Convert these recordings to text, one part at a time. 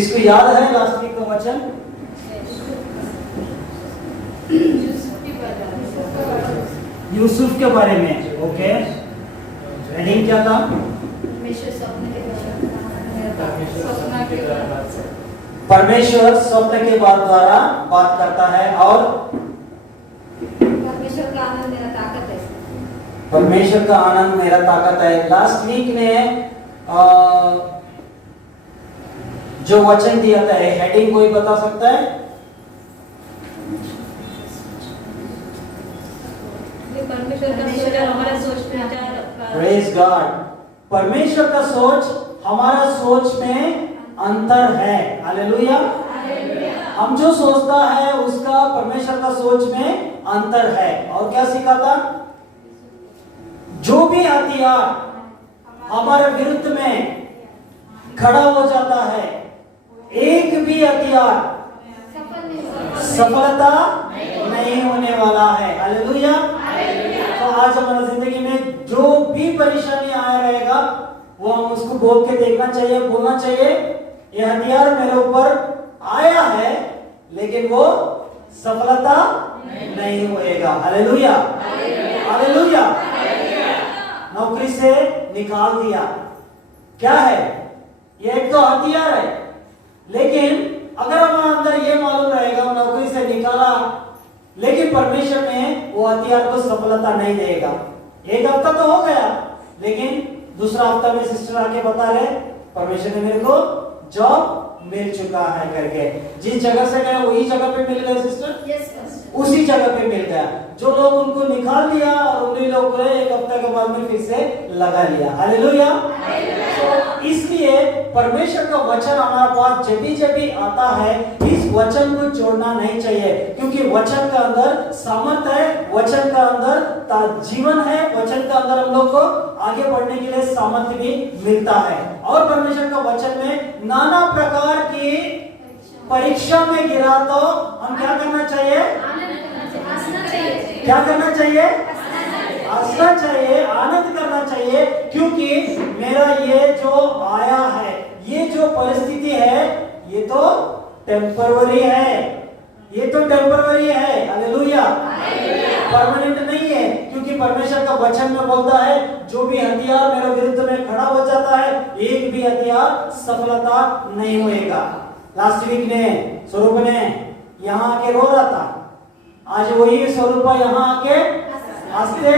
किसको याद है लास्ट वीक का वचन? यूसुफ के बारे में। ओके, हेडिंग क्या था? परमेश्वर स्वप्न के द्वारा बात करता है और परमेश्वर का आनंद मेरा ताकत है। परमेश्वर का आनंद मेरा ताकत है। लास्ट वीक में जो वचन दिया था, हेडिंग कोई बता सकता है? परमेश्वर का सोच और हमारा सोच में प्रेज गॉड। परमेश्वर का सोच हमारा सोच में अंतर है। हालेलुया। हम जो सोचता है उसका परमेश्वर का सोच में अंतर है। और क्या सीखा था? जो भी हथियार हमारे विरुद्ध में खड़ा हो जाता है, एक भी हथियार सफलता नहीं होने वाला है। हालेलुया। तो आज हमारी जिंदगी में जो भी परेशानी आया रहेगा, वो हम उसको बोल के देखना चाहिए, बोलना चाहिए, ये हथियार मेरे ऊपर आया है लेकिन वो सफलता नहीं होएगा। हालेलुया। हालेलुया। नौकरी से निकाल दिया, क्या है? ये एक तो हथियार है, लेकिन अगर हमारे अंदर ये मालूम रहेगा नौकरी से निकाला, लेकिन परमेश्वर ने वो हथियार को सफलता नहीं देगा। एक हफ्ता तो हो गया, लेकिन दूसरा हफ्ता में सिस्टर आके बता रहे परमेश्वर ने मेरे को जॉब मिल चुका है करके। जिस जगह से गए वही जगह पे मिल गए सिस्टर, उसी जगह पे मिल गया। जो लोग उनको निकाल दिया और उन्हीं लोगों को एक हफ्ते के बाद में फिर से लगा लिया। हालेलुया। तो इसलिए परमेश्वर का वचन हमारे पास जब भी आता है, इस वचन को छोड़ना नहीं चाहिए, क्योंकि वचन का अंदर सामर्थ है, वचन का अंदर जीवन है, वचन का अंदर हम लोग को आगे बढ़ने के लिए सामर्थ्य भी मिलता है। और परमेश्वर का वचन में नाना प्रकार की परीक्षा में गिरा तो हम क्या करना चाहिए? क्या करना चाहिए? हंसना चाहिए, आनंद करना चाहिए, क्योंकि मेरा ये जो आया है, ये जो परिस्थिति है, ये तो टेम्परवरी है, ये तो टेम्परवरी है। हालेलुया। परमानेंट नहीं है, क्योंकि परमेश्वर का वचन में बोलता है जो भी हथियार मेरे विरुद्ध में खड़ा हो जाता है, एक भी हथियार सफलता नहीं होएगा। लास्ट वीक ने स्वरूप ने यहाँ आके रो रहा था, आज वही स्वरूप यहाँ आके हंसते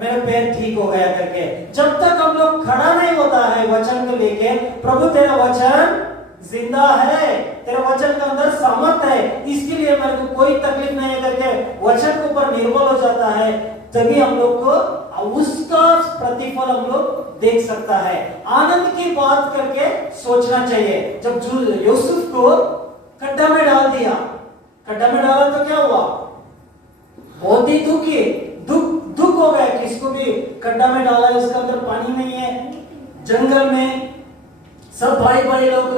मेरे पैर ठीक हो गया करके। जब तक हम लोग खड़ा नहीं होता है वचन को लेके, प्रभु तेरा वचन जिंदा है, तेरे वचन के अंदर सामर्थ है, इसके लिए मेरे को कोई तकलीफ नहीं है करके वचन के ऊपर निर्भर हो जाता है, तभी हम लोग को उसका प्रतिफल हम लोग देख सकता है। आनंद की बात करके सोचना चाहिए। जब यूसुफ को खड्डा में डाल दिया, खड्डा में डाला तो क्या हुआ? बहुत ही दुख हो गया। किसको भी खड्डा में डाला है, उसके अंदर पानी नहीं है, जंगल में सब भाई लोग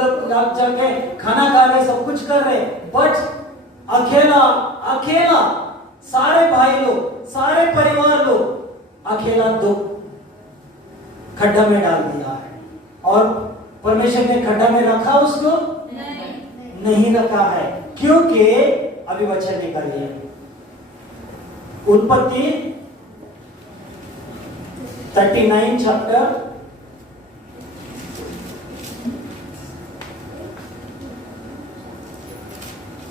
जाके खाना खा रहे, सब कुछ कर रहे, बट अकेला सारे भाई लोग, सारे परिवार लोग अकेला दुख खड्डा में डाल दिया है। और परमेश्वर ने खड्डा में रखा उसको? नहीं रखा है, क्योंकि अभी वचन निकालिए उत्पत्ति 39 चैप्टर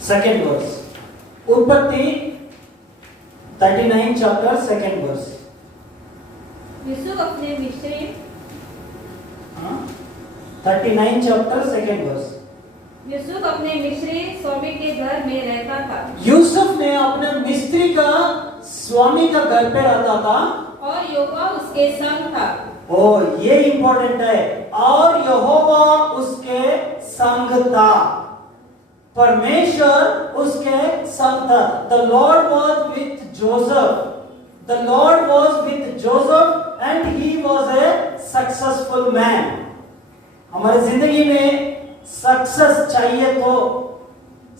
2nd वर्स। उत्पत्ति 39 चैप्टर 2nd वर्स। यूसुफ अपने मिस्री 39 चैप्टर 2nd वर्स। यूसुफ अपने मिस्री स्वामी के घर में रहता था। यूसुफ ने अपने मिस्त्री का स्वामी का घर पे रहता था और यहोवा उसके संग था। ओ, ये इंपॉर्टेंट है। और यहोवा उसके संग था, परमेश्वर उसके संग था। The Lord was with Joseph, the Lord was with Joseph and he was a successful man. हमारी जिंदगी में सक्सेस चाहिए तो,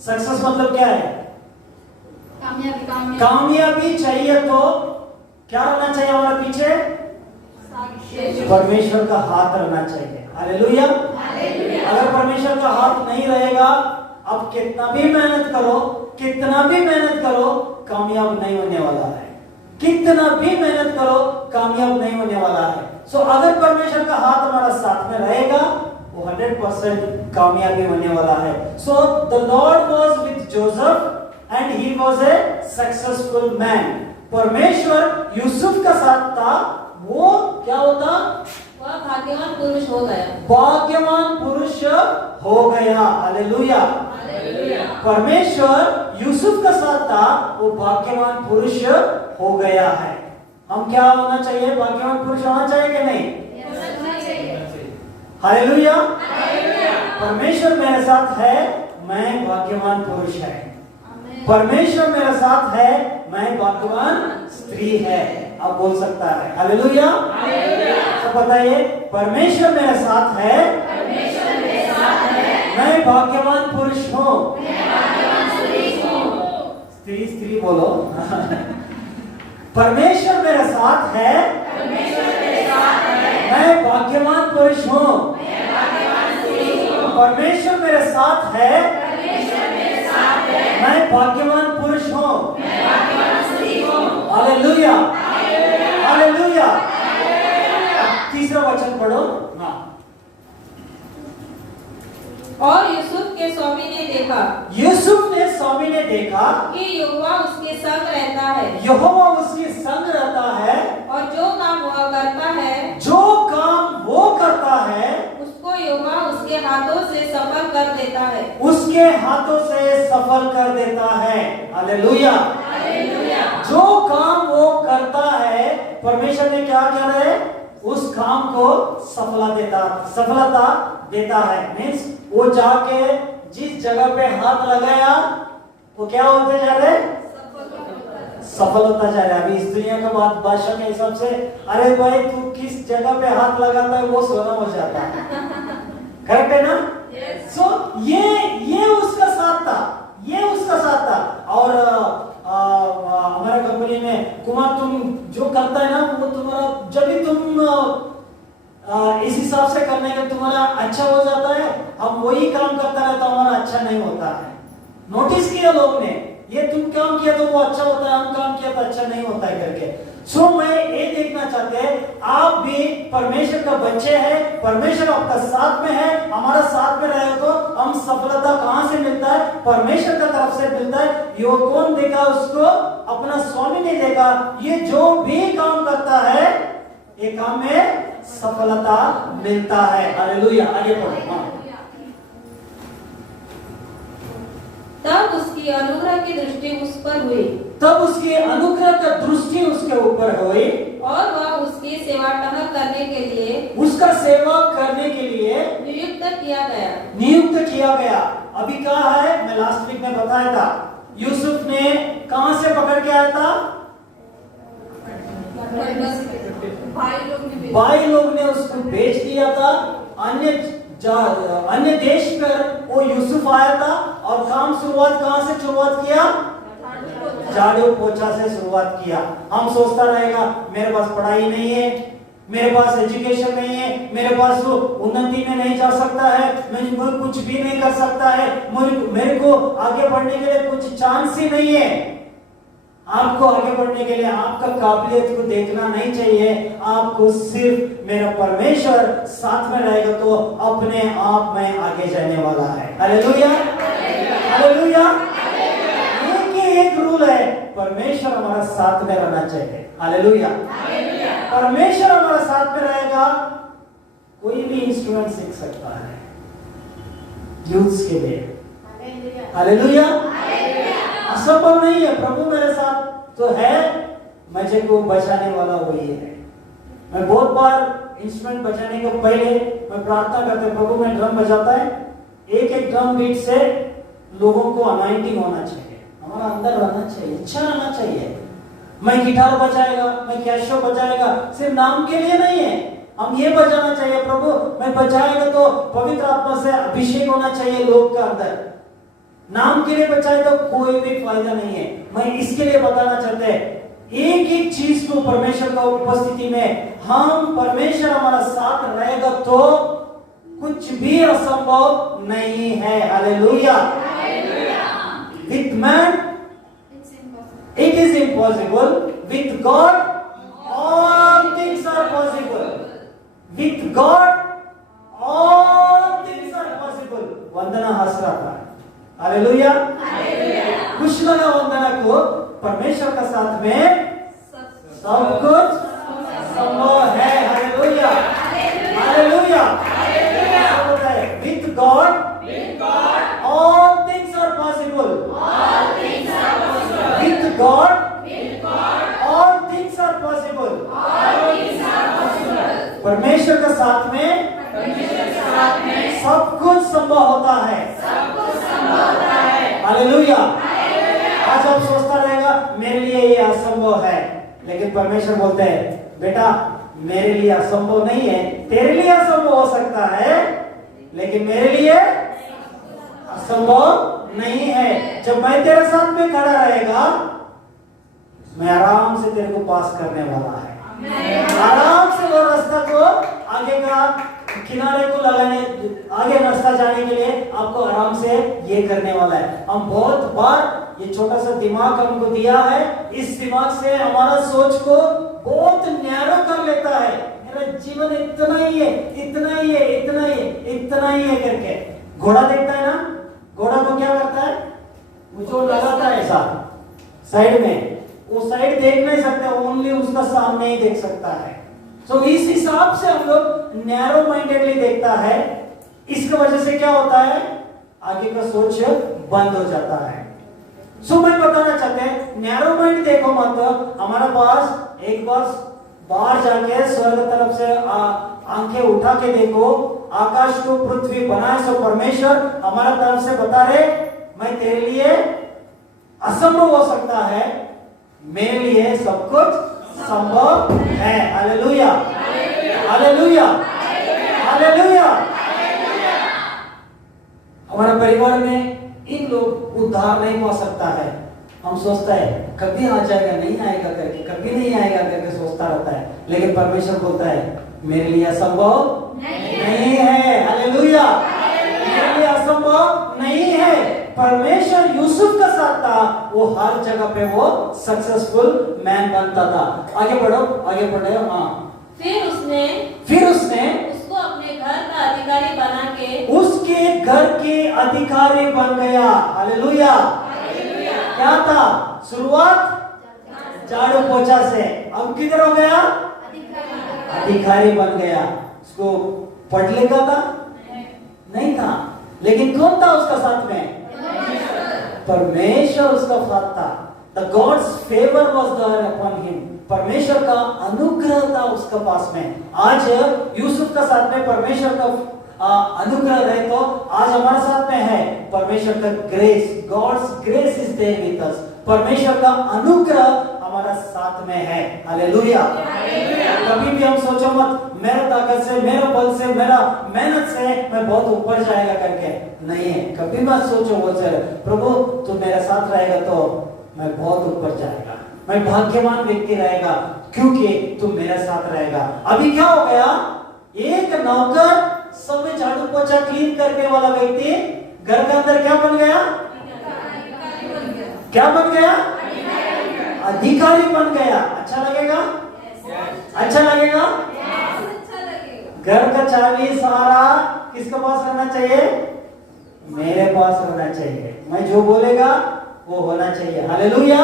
सक्सेस मतलब क्या है? कामयाबी चाहिए तो क्या रहना चाहिए हमारे पीछे? परमेश्वर का हाथ रहना चाहिए। हालेलुया। अगर परमेश्वर का हाथ नहीं रहेगा, अब कितना भी मेहनत करो, कितना भी मेहनत करो, कामयाब नहीं होने वाला है। कितना भी मेहनत करो, कामयाब नहीं होने वाला है। सो अगर परमेश्वर का हाथ हमारा साथ में रहेगा, वो 100% कामयाबी होने वाला है। So the Lord was with Joseph and he was a successful man. परमेश्वर यूसुफ का साथ था, वो क्या होता? वह भाग्यवान पुरुष हो गया। भाग्यवान पुरुष हो गया। हालेलुया। परमेश्वर यूसुफ का साथ था, वो भाग्यवान पुरुष हो गया है। हम क्या होना चाहिए? भाग्यवान पुरुष होना चाहिए कि नहीं? हालेलुया। परमेश्वर मेरे साथ है, मैं भाग्यवान पुरुष है। परमेश्वर मेरे साथ है, मैं भाग्यवान स्त्री है। आप बोल सकता है हालेलुया। तो बताइए, परमेश्वर मेरे साथ है, मैं भाग्यवान पुरुष हूँ। स्त्री बोलो। परमेश्वर मेरे साथ है, मैं भाग्यवान पुरुष हूँ। परमेश्वर मेरे साथ है, मैं भाग्यवान पुरुष हूँ। Hallelujah, hallelujah. तीसरा वचन पढ़ो। हाँ। और यूसुफ के स्वामी ने देखा, यूसुफ ने स्वामी ने देखा कि यहोवा उसके संग रहता है, यहोवा उसके संग रहता है, और जो काम वह करता है, जो काम वो करता है, उसको यहोवा उसके हाथों से सफल कर देता है। उसके हाथों से सफल कर देता है। हालेलुया। जो काम वो करता है, परमेश्वर ने क्या किया है? उस काम को सफलता देता है। मीन्स वो जाके जिस जगह पे हाथ लगाया, वो क्या होते जा रहे? सफल होता जा रहा है। अभी इस दुनिया का भाषा के हिसाब से, अरे भाई तू किस जगह पे हाथ लगाता है वो सोना हो जाता है। करेक्ट है ना? सो ये उसका साथ था, ये उसका साथ था। और हमारा कंपनी में कुमार, तुम जो करता है ना, वो तुम्हारा जब भी तुम इस हिसाब से करने का तुम्हारा अच्छा हो जाता है, हम वही काम करता रहता, हमारा अच्छा नहीं होता है। नोटिस किया लोग ने, ये तुम काम किया तो वो अच्छा होता है, हम काम किया तो अच्छा नहीं होता है करके। सो मैं ये देखना चाहते हैं, आप भी परमेश्वर का बच्चे हैं, परमेश्वर आपका साथ में है, हमारा साथ में रहे तो हम सफलता कहां से मिलता है? परमेश्वर का तरफ से मिलता है। यो कौन देगा उसको? अपना स्वामी ने देगा। ये जो भी काम करता है, ये काम में सफलता मिलता है। हालेलुया। आगे पढ़ो। तब उसकी अनुग्रह की दृष्टि उस पर हुई, तब उसकी अनुग्रह का दृष्टि उसके ऊपर हुई, और वह उसकी सेवा टहल करने के लिए, उसका सेवा करने के लिए नियुक्त किया गया। नियुक्त किया गया। अभी कहा है, मैं लास्ट वीक में बताया था, यूसुफ ने कहां से पकड़ के आया था? भाई लोग ने उसको बेच दिया था। अन्य देश पर वो यूसुफ आया था, और काम शुरुआत कहां से शुरुआत किया? झाड़ू पोछा से शुरुआत किया। हम सोचता रहेगा, मेरे पास पढ़ाई नहीं है, मेरे पास एजुकेशन नहीं है, मेरे पास उन्नति में नहीं जा सकता है, मैं कुछ भी नहीं कर सकता है, मेरे को आगे बढ़ने के लिए कुछ चांस ही नहीं है। आपको आगे बढ़ने के लिए आपका काबिलियत को देखना नहीं चाहिए, आपको सिर्फ मेरा परमेश्वर साथ में रहेगा तो अपने आप में आगे जाने वाला है। Hallelujah, hallelujah. एक रूल है, परमेश्वर हमारा साथ में रहना चाहिए। हालेलुया। परमेश्वर हमारा साथ में रहेगा, कोई भी इंस्ट्रूमेंट सीख सकता है यूथ के लिए। हालेलुया। असंभव नहीं है, प्रभु मेरे साथ तो है, मुझे को बचाने वाला वही है। मैं बहुत बार इंस्ट्रूमेंट बजाने के पहले मैं प्रार्थना करते, प्रभु मैं ड्रम बजाता है, एक एक ड्रम बीट से लोगों को अनॉइंटिंग होना चाहिए, हमारा अंदर रहना चाहिए, इच्छा रहना चाहिए। मैं गिटार बजाएगा, मैं कैशो बजाएगा, सिर्फ नाम के लिए नहीं है, हम ये बजाना चाहिए, प्रभु मैं बजाएगा तो पवित्र आत्मा से अभिषेक होना चाहिए लोग का अंदर। नाम के लिए बचाए तो कोई भी फायदा नहीं है। मैं इसके लिए बताना चाहते हैं, एक एक चीज को परमेश्वर का उपस्थिति में, हम परमेश्वर हमारा साथ रहेगा तो कुछ भी असंभव नहीं है। Hallelujah. With man it is impossible, with God all things are possible. With God all things are possible. Vandana हंस रहा था। हालेलुया। खुश लगा वंदना को, परमेश्वर का साथ में सब कुछ संभव है। Hallelujah. Hallelujah. With God all things are possible. With God all things are possible. परमेश्वर के साथ में सब कुछ संभव होता है। हालेलुया। आज आप सोचता रहेगा मेरे लिए ये असंभव है, लेकिन परमेश्वर बोलते हैं बेटा मेरे लिए असंभव नहीं है। तेरे लिए असंभव हो सकता है, लेकिन मेरे लिए असंभव नहीं है। जब मैं तेरे साथ में खड़ा रहेगा, मैं आराम से तेरे को पास करने वाला है। आराम से वो रास्ता को आगे का किनारे को लगाने, आगे रास्ता जाने के लिए आपको आराम से ये करने वाला है। हम बहुत बार ये छोटा सा दिमाग हमको दिया है, इस दिमाग से हमारा सोच को बहुत नैरो कर लेता है। मेरा जीवन इतना ही है, इतना ही है, इतना ही है, इतना ही है करके। घोड़ा देखता है ना, घोड़ा को क्या करता है, वो लगाता है ऐसा साइड में, वो साइड देख नहीं सकता, ओनली उसका सामने ही देख सकता है। तो इस हिसाब से हम लोग नैरो माइंडेडली देखता है। इसकी वजह से क्या होता है, आगे का सोच बंद हो जाता है। सो मैं बताना चाहते हैं नैरो माइंड देखो मत। हमारा पास एक बार बाहर जाके स्वर्ग तरफ से आंखें उठा के देखो, आकाश को पृथ्वी बनाए सो परमेश्वर हमारा तरफ से बता रहे मैं तेरे लिए असंभव हो सकता है, मेरे लिए सब कुछ संभव है। हालेलुया। हालेलुया। हालेलुया। हमारे परिवार में इन लोग उद्धार नहीं पा सकता है। हम सोचता है कभी आ जाएगा, नहीं आएगा करके, कभी नहीं आएगा करके सोचता रहता है, लेकिन परमेश्वर बोलता है मेरे लिए असंभव नहीं है। हालेलुया। मेरे लिए असंभव नहीं है। परमेश्वर यूसुफ का साथ था, वो हर जगह पे वो सक्सेसफुल मैन बनता था। आगे बढ़ो, आगे बढ़े। हाँ, फिर उसने उसको अपने घर का अधिकारी बना के उसके घर के अधिकारी बन गया। हालेलुया। क्या था शुरुआत, झाड़ू पोछा से, अब किधर हो गया, अधिकारी बन गया। उसको पढ़ लिखा था नहीं था, लेकिन कौन था उसका साथ में, परमेश्वर उसका साथ था। The God's favor was there upon him. परमेश्वर का अनुग्रह था उसका पास में। आज यूसुफ का साथ में परमेश्वर का अनुग्रह रहे तो आज हमारे साथ में है परमेश्वर का grace. God's grace is there with us. परमेश्वर का अनुग्रह हमारा साथ में है। हालेलुया। कभी भी हम सोचो मत मेरा ताकत से, मेरा बल से, मेरा मेहनत से मैं बहुत ऊपर जाएगा करके, नहीं है। कभी मत सोचो वो सर प्रभु तू मेरे साथ रहेगा तो मैं बहुत ऊपर जाएगा, मैं भाग्यवान व्यक्ति रहेगा क्योंकि तू मेरे साथ रहेगा। अभी क्या हो गया, एक नौकर सब में झाड़ू पोछा क्लीन करने वाला व्यक्ति घर के अंदर क्या बन गया, क्या बन गया, अधिकारी बन गया। अच्छा लगेगा, अच्छा लगेगा। घर का चाबी सारा किसके पास रहना चाहिए, मेरे पास रहना चाहिए। मैं जो बोलेगा वो होना चाहिए। हालेलुया।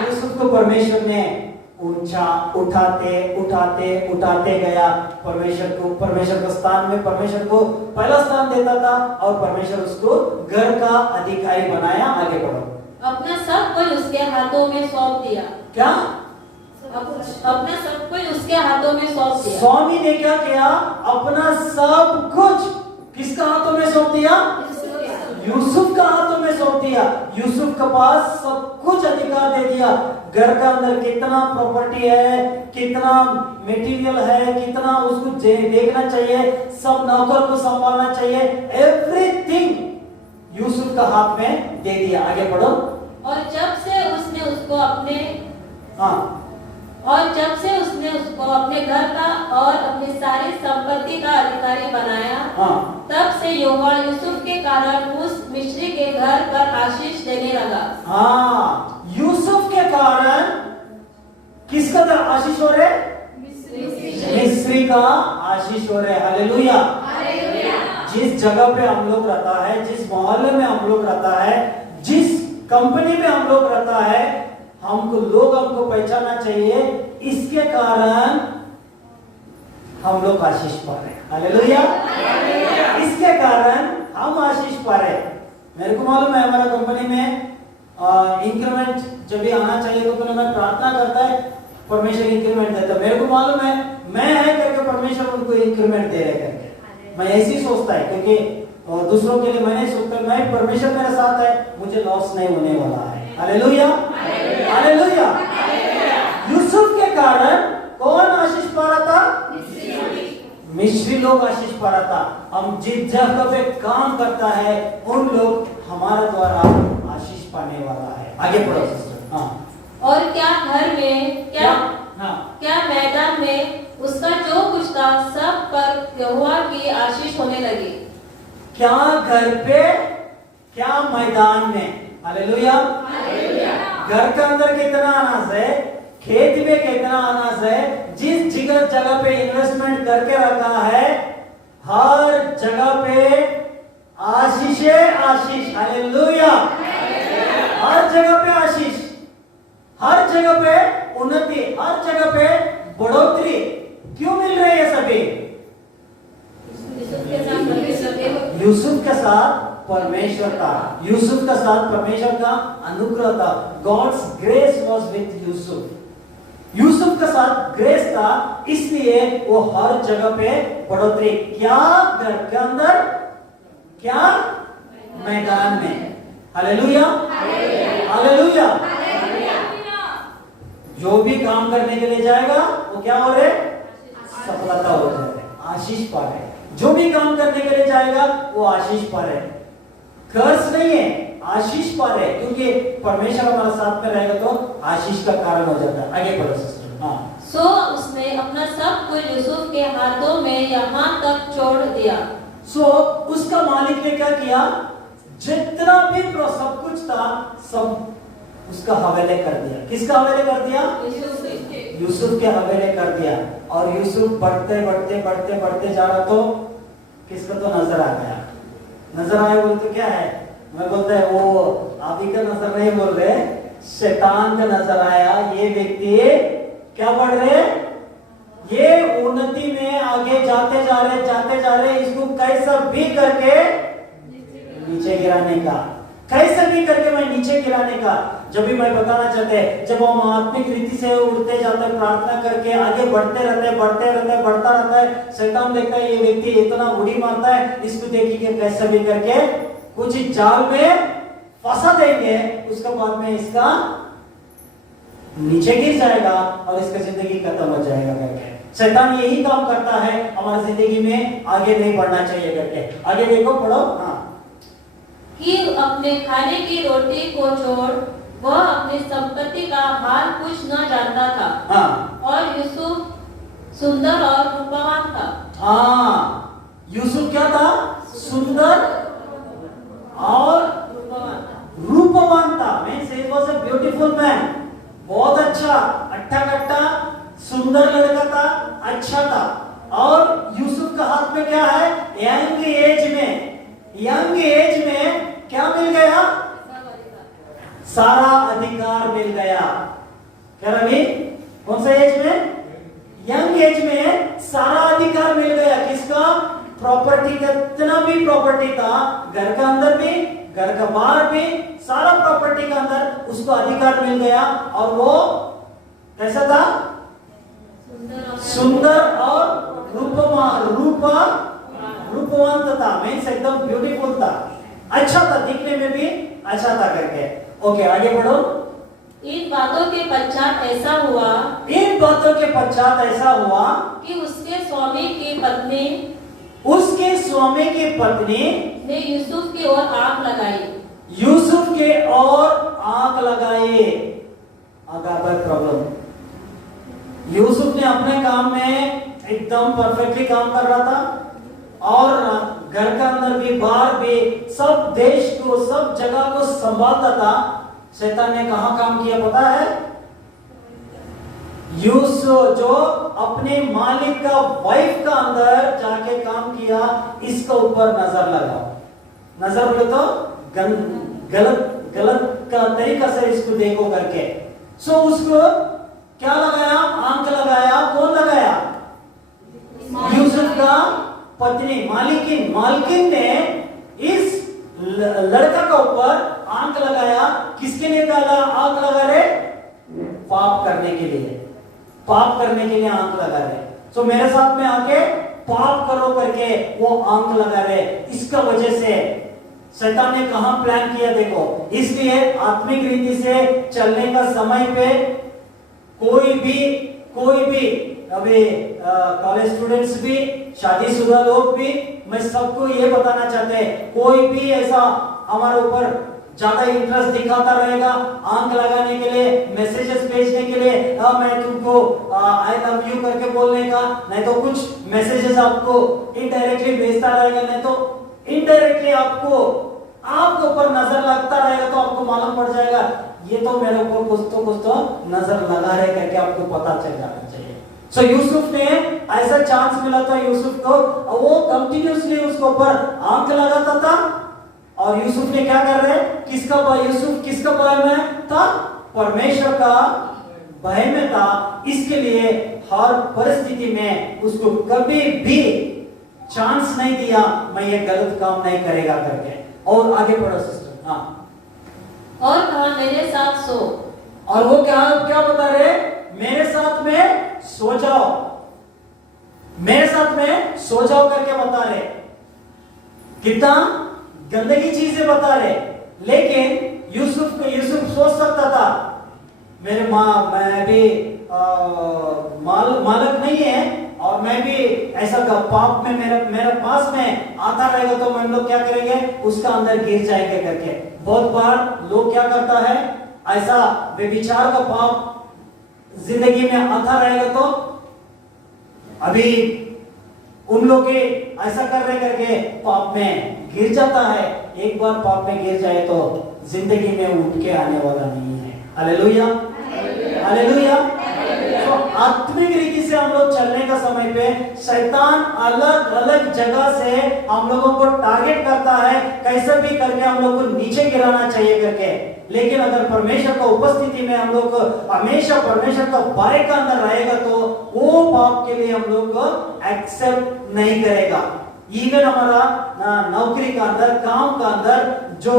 यूसुफ को परमेश्वर ने ऊंचा उठाते उठाते उठाते गया। परमेश्वर के स्थान में परमेश्वर को पहला स्थान देता था और परमेश्वर उसको घर का अधिकारी बनाया। आगे बढ़ो। अपना सब कुछ उसके हाथों में सौंप दिया। क्या? अपना सब कुछ उसके हाथों में सौंप दिया। स्वामी ने क्या किया, अपना सब कुछ किसका हाथों में सौंप दिया, यूसुफ का हाथों में सौंप दिया। यूसुफ के पास सब कुछ अधिकार दे दिया। घर का अंदर कितना प्रॉपर्टी है, कितना मटेरियल है, कितना उसको देखना चाहिए, सब नौकर को संभालना चाहिए, एवरीथिंग यूसुफ का हाथ में दे दिया। आगे बढ़ो। और जब से उसने उसको अपने और जब से उसने उसको अपने घर का और अपनी सारी संपत्ति का अधिकारी बनाया, हाँ तब से यहोवा यूसुफ के कारण उस मिस्री के घर पर आशीष देने लगा। हाँ, यूसुफ के कारण किसका तो आशीष हो रहे? मिस्री का आशीष हो रहे। हालेलुया। जिस जगह पे हम लोग रहता है, जिस मोहल्ले में हम लोग रहता है, जिस कंपनी में हम लोग रहता है, हमको पहचानना चाहिए, इसके कारण हम लोग आशीष पा रहे हैं। हालेलुया। इसके कारण हम आशीष पा रहे हैं। मेरे को मालूम है हमारा कंपनी में इंक्रीमेंट जब भी आना चाहिए तो मैं प्रार्थना करता है, परमेश्वर इंक्रीमेंट देता है। मेरे को मालूम है मैं है करके परमेश्वर उनको इंक्रीमेंट दे रहे करके, मैं ऐसी सोचता है, क्योंकि दूसरों के लिए मैंने सोचता मैं परमेश्वर मेरे साथ है, मुझे लॉस नहीं होने वाला है। हालेलुया। हालेलुया। यूसुफ के कारण कौन आशीष पा रहा था? मिस्री लोग आशीष पा रहा था। हम जिस जगह पे काम करता है उन लोग हमारे द्वारा आशीष पाने वाला है। आगे पढ़ो सिस्टर। हाँ। और क्या घर में, हाँ। क्या मैदान में उसका जो कुछ था सब पर यहोवा की आशीष होने लगी। क्या घर पे, क्या मैदान में। हालेलुया। घर के अंदर कितना अनाज है, खेत में कितना अनाज है, जिस जगह पे इन्वेस्टमेंट करके रखा है, हर जगह पे आशीष है, आशीष। हालेलुया। हर जगह पे आशीष, हर जगह पे उन्नति, हर जगह पे बढ़ोतरी। क्यों मिल रही है सभी? यूसुफ के साथ परमेश्वर था, यूसुफ के साथ परमेश्वर का अनुग्रह था। God's grace was with Yusuf. Yusuf के साथ ग्रेस था, इसलिए वो हर जगह पे बढ़ोतरी। क्या घर के अंदर, क्या मैदान में। हालेलुया। हालेलुया। जो भी काम करने के लिए जाएगा वो क्या हो रहे? सफलता हो जाए, आशीष पा रहे। जो भी काम करने के लिए जाएगा वो आशीष पा रहे, कर्ज नहीं है, आशीष पा रहे, क्योंकि परमेश्वर हमारे साथ में रहेगा तो आशीष का कारण हो जाता है। आगे पढ़ो सिस्टर। हाँ। सो उसने अपना सब कुछ यूसुफ के हाथों में यहाँ तक छोड़ दिया। सो उसका मालिक ने क्या किया? जितना भी सब कुछ था सब उसका हवाले कर दिया। किसका हवाले कर दिया? यूसुफ के हवाले कर दिया। और यूसुफ बढ़ते बढ़ते बढ़ते बढ़ते जा रहा, तो किसका तो नजर आ गया। नजर आया बोलते क्या है? मैं बोलता है वो आप ही का नजर नहीं बोल रहे, शैतान का नजर आया। ये व्यक्ति क्या बढ़ रहे, ये उन्नति में आगे जाते जा रहे, इसको कैसा भी करके नीचे गिराने का, कैसे भी करके मैं नीचे गिराने का। जब भी मैं बताना चाहते हैं, जब हम आत्मिक रीति से उठते जाते, प्रार्थना करके आगे बढ़ते रहते, बढ़ता रहता है, शैतान देखता है ये व्यक्ति इतना उड़ी मारता है, इसको देखिए कैसे भी करके कुछ जाल में फंसा देंगे, उसके बाद में इसका नीचे गिर जाएगा और इसका जिंदगी खत्म हो जाएगा करके। शैतान यही काम करता है हमारी जिंदगी में, आगे नहीं बढ़ना चाहिए करके। आगे देखो, पढ़ो। हाँ। कि अपने खाने की रोटी को छोड़ वह अपनी संपत्ति का हाल कुछ न जानता था। हाँ। और यूसुफ सुंदर और रूपवान था। हाँ, यूसुफ क्या था? सुंदर और रूपवान था। Means he was a beautiful man. बहुत अच्छा, अट्ठा कट्टा सुंदर लड़का था, अच्छा था। और यूसुफ का हाथ में क्या है? यंग एज में क्या मिल गया? सारा अधिकार मिल गया। क्या रवि? कौन सा एज में? यंग एज में सारा अधिकार मिल गया। किसका? प्रॉपर्टी का, जितना भी प्रॉपर्टी था, घर का अंदर भी, घर का बाहर भी, सारा प्रॉपर्टी का अंदर उसको अधिकार मिल गया। और वो कैसा था? सुंदर और रूपवान था। मीन्स एकदम ब्यूटीफुल था, अच्छा था, दिखने में भी अच्छा था करके। ओके, आगे बढ़ो। इन बातों के पश्चात ऐसा हुआ कि उसके स्वामी की पत्नी ने यूसुफ की ओर आंख लगाई। Agape problem. उसने अपने काम में एकदम परफेक्टली काम कर रहा था और घर का अंदर भी बाहर भी सब देश को सब जगह को संभालता था। शैतान ने कहां काम किया पता है? यूसुफ जो अपने मालिक का वाइफ का अंदर जाके काम किया, इसका ऊपर नजर लगाओ। नजर बोले तो गलत गलत का तरीका से इसको देखो करके। सो उसको क्या लगाया? आंख लगाया। कौन लगाया? यूसुफ का पत्नी मालकिन ने इस लड़का का ऊपर आंख लगाया। किसके लिए आंख लगा रहे? पाप करने के लिए। पाप करने के लिए आंख लगा रहे। सो मेरे साथ में आके पाप करो करके वो आंख लगा रहे। इसका वजह से शैतान ने कहां प्लान किया देखो। इसलिए आत्मिक रीति से चलने का समय पे कोई भी अभी कॉलेज स्टूडेंट्स भी, शादीशुदा लोग भी, मैं सबको ये बताना चाहते हैं, कोई भी ऐसा हमारे ऊपर ज्यादा इंटरेस्ट दिखाता रहेगा आंख लगाने के लिए, मैसेजेस भेजने के लिए, मैं तुमको आई लव यू करके बोलने का, नहीं तो कुछ मैसेजेस आपको इनडायरेक्टली भेजता रहेगा, नहीं तो इनडायरेक्टली आपके ऊपर नजर लगता रहेगा, तो आपको मालूम पड़ जाएगा ये तो मेरे ऊपर कुछ तो नजर लगा रहे करके आपको पता चल जाना चाहिए। सो यूसुफ ने ऐसा चांस मिला था यूसुफ को, वो कंटिन्यूअसली उसके ऊपर आंख लगाता था। और यूसुफ ने क्या कर रहे? यूसुफ किसका भय में था? परमेश्वर का भय में था। इसके लिए हर परिस्थिति में उसको कभी भी चांस नहीं दिया मैं ये गलत काम नहीं करेगा करके। और आगे पढ़ो सिस्टर। हाँ, और कहा मेरे साथ सो। और वो क्या बता रहे? मेरे साथ में सो जाओ, मेरे साथ में सो जाओ करके बता रहे। कितना गंदगी चीजें बता रहे। लेकिन यूसुफ सोच सकता था मेरे मैं भी मालक नहीं है और मैं भी ऐसा पाप में मेरे पास में आता रहेगा तो हम लोग क्या करेंगे? उसका अंदर गिर जाएंगे करके। बहुत बार लोग क्या करता है, ऐसा व्यभिचार का पाप जिंदगी में आता रहेगा तो अभी उन लोग के ऐसा कर रहे करके पाप में गिर जाता है। एक बार पाप में गिर जाए तो जिंदगी में उठ के आने वाला नहीं है। Hallelujah, hallelujah. तो आत्मिक रीति से हम लोग चलने का समय पे शैतान अलग अलग जगह से हम लोगों को टारगेट करता है, कैसे भी करके हम लोग को नीचे गिराना चाहिए करके। लेकिन अगर परमेश्वर का उपस्थिति में हम लोग हमेशा परमेश्वर का भय का अंदर रहेगा तो वो पाप के लिए हम लोग को एक्सेप्ट नहीं करेगा। इवन हमारा नौकरी का अंदर, काम का अंदर, जो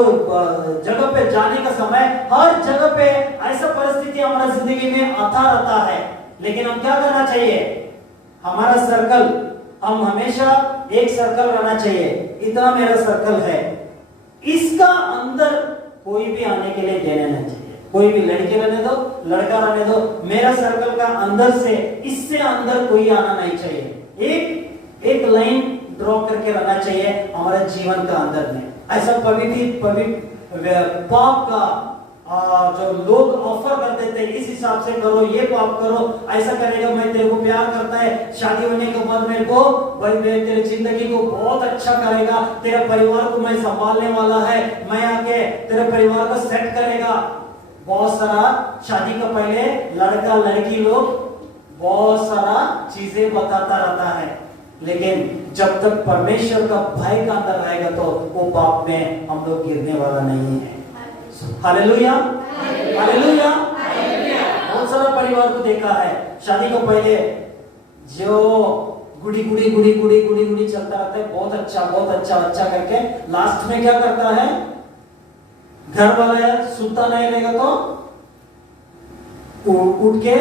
जगह पे जाने का समय, हर जगह पे ऐसा परिस्थिति हमारा जिंदगी में आता रहता है। लेकिन हम क्या करना चाहिए? हमारा सर्कल, हम हमेशा एक सर्कल रहना चाहिए। इतना मेरा सर्कल है, इसका अंदर कोई भी आने के लिए देना नहीं चाहिए। कोई भी लड़के रहने दो, लड़का रहने दो, मेरा सर्कल का अंदर से, इससे अंदर कोई आना नहीं चाहिए। एक लाइन ड्रॉ करके रहना चाहिए हमारे जीवन का अंदर में। ऐसा पवित्र पाप का जो लोग ऑफर करते थे, इस हिसाब से करो, ये पाप करो, ऐसा करेगा मैं तेरे को प्यार करता है, शादी होने के बाद मेरे को भाई तेरे जिंदगी को बहुत अच्छा करेगा, तेरे परिवार को मैं संभालने वाला है, मैं आके तेरे परिवार को सेट करेगा। बहुत सारा शादी का पहले लड़का लड़की लोग बहुत सारा चीजें बताता रहता है। लेकिन जब तक परमेश्वर का भय का अंदर रहेगा तो वो पाप में हम लोग गिरने वाला नहीं है। Hallelujah, hallelujah. बहुत सारा परिवार को देखा है, शादी को पहले जो गुड़ी चलता रहता है, बहुत अच्छा करके लास्ट में क्या करता है? घर वाला सुनता नहीं रहेगा तो उठ के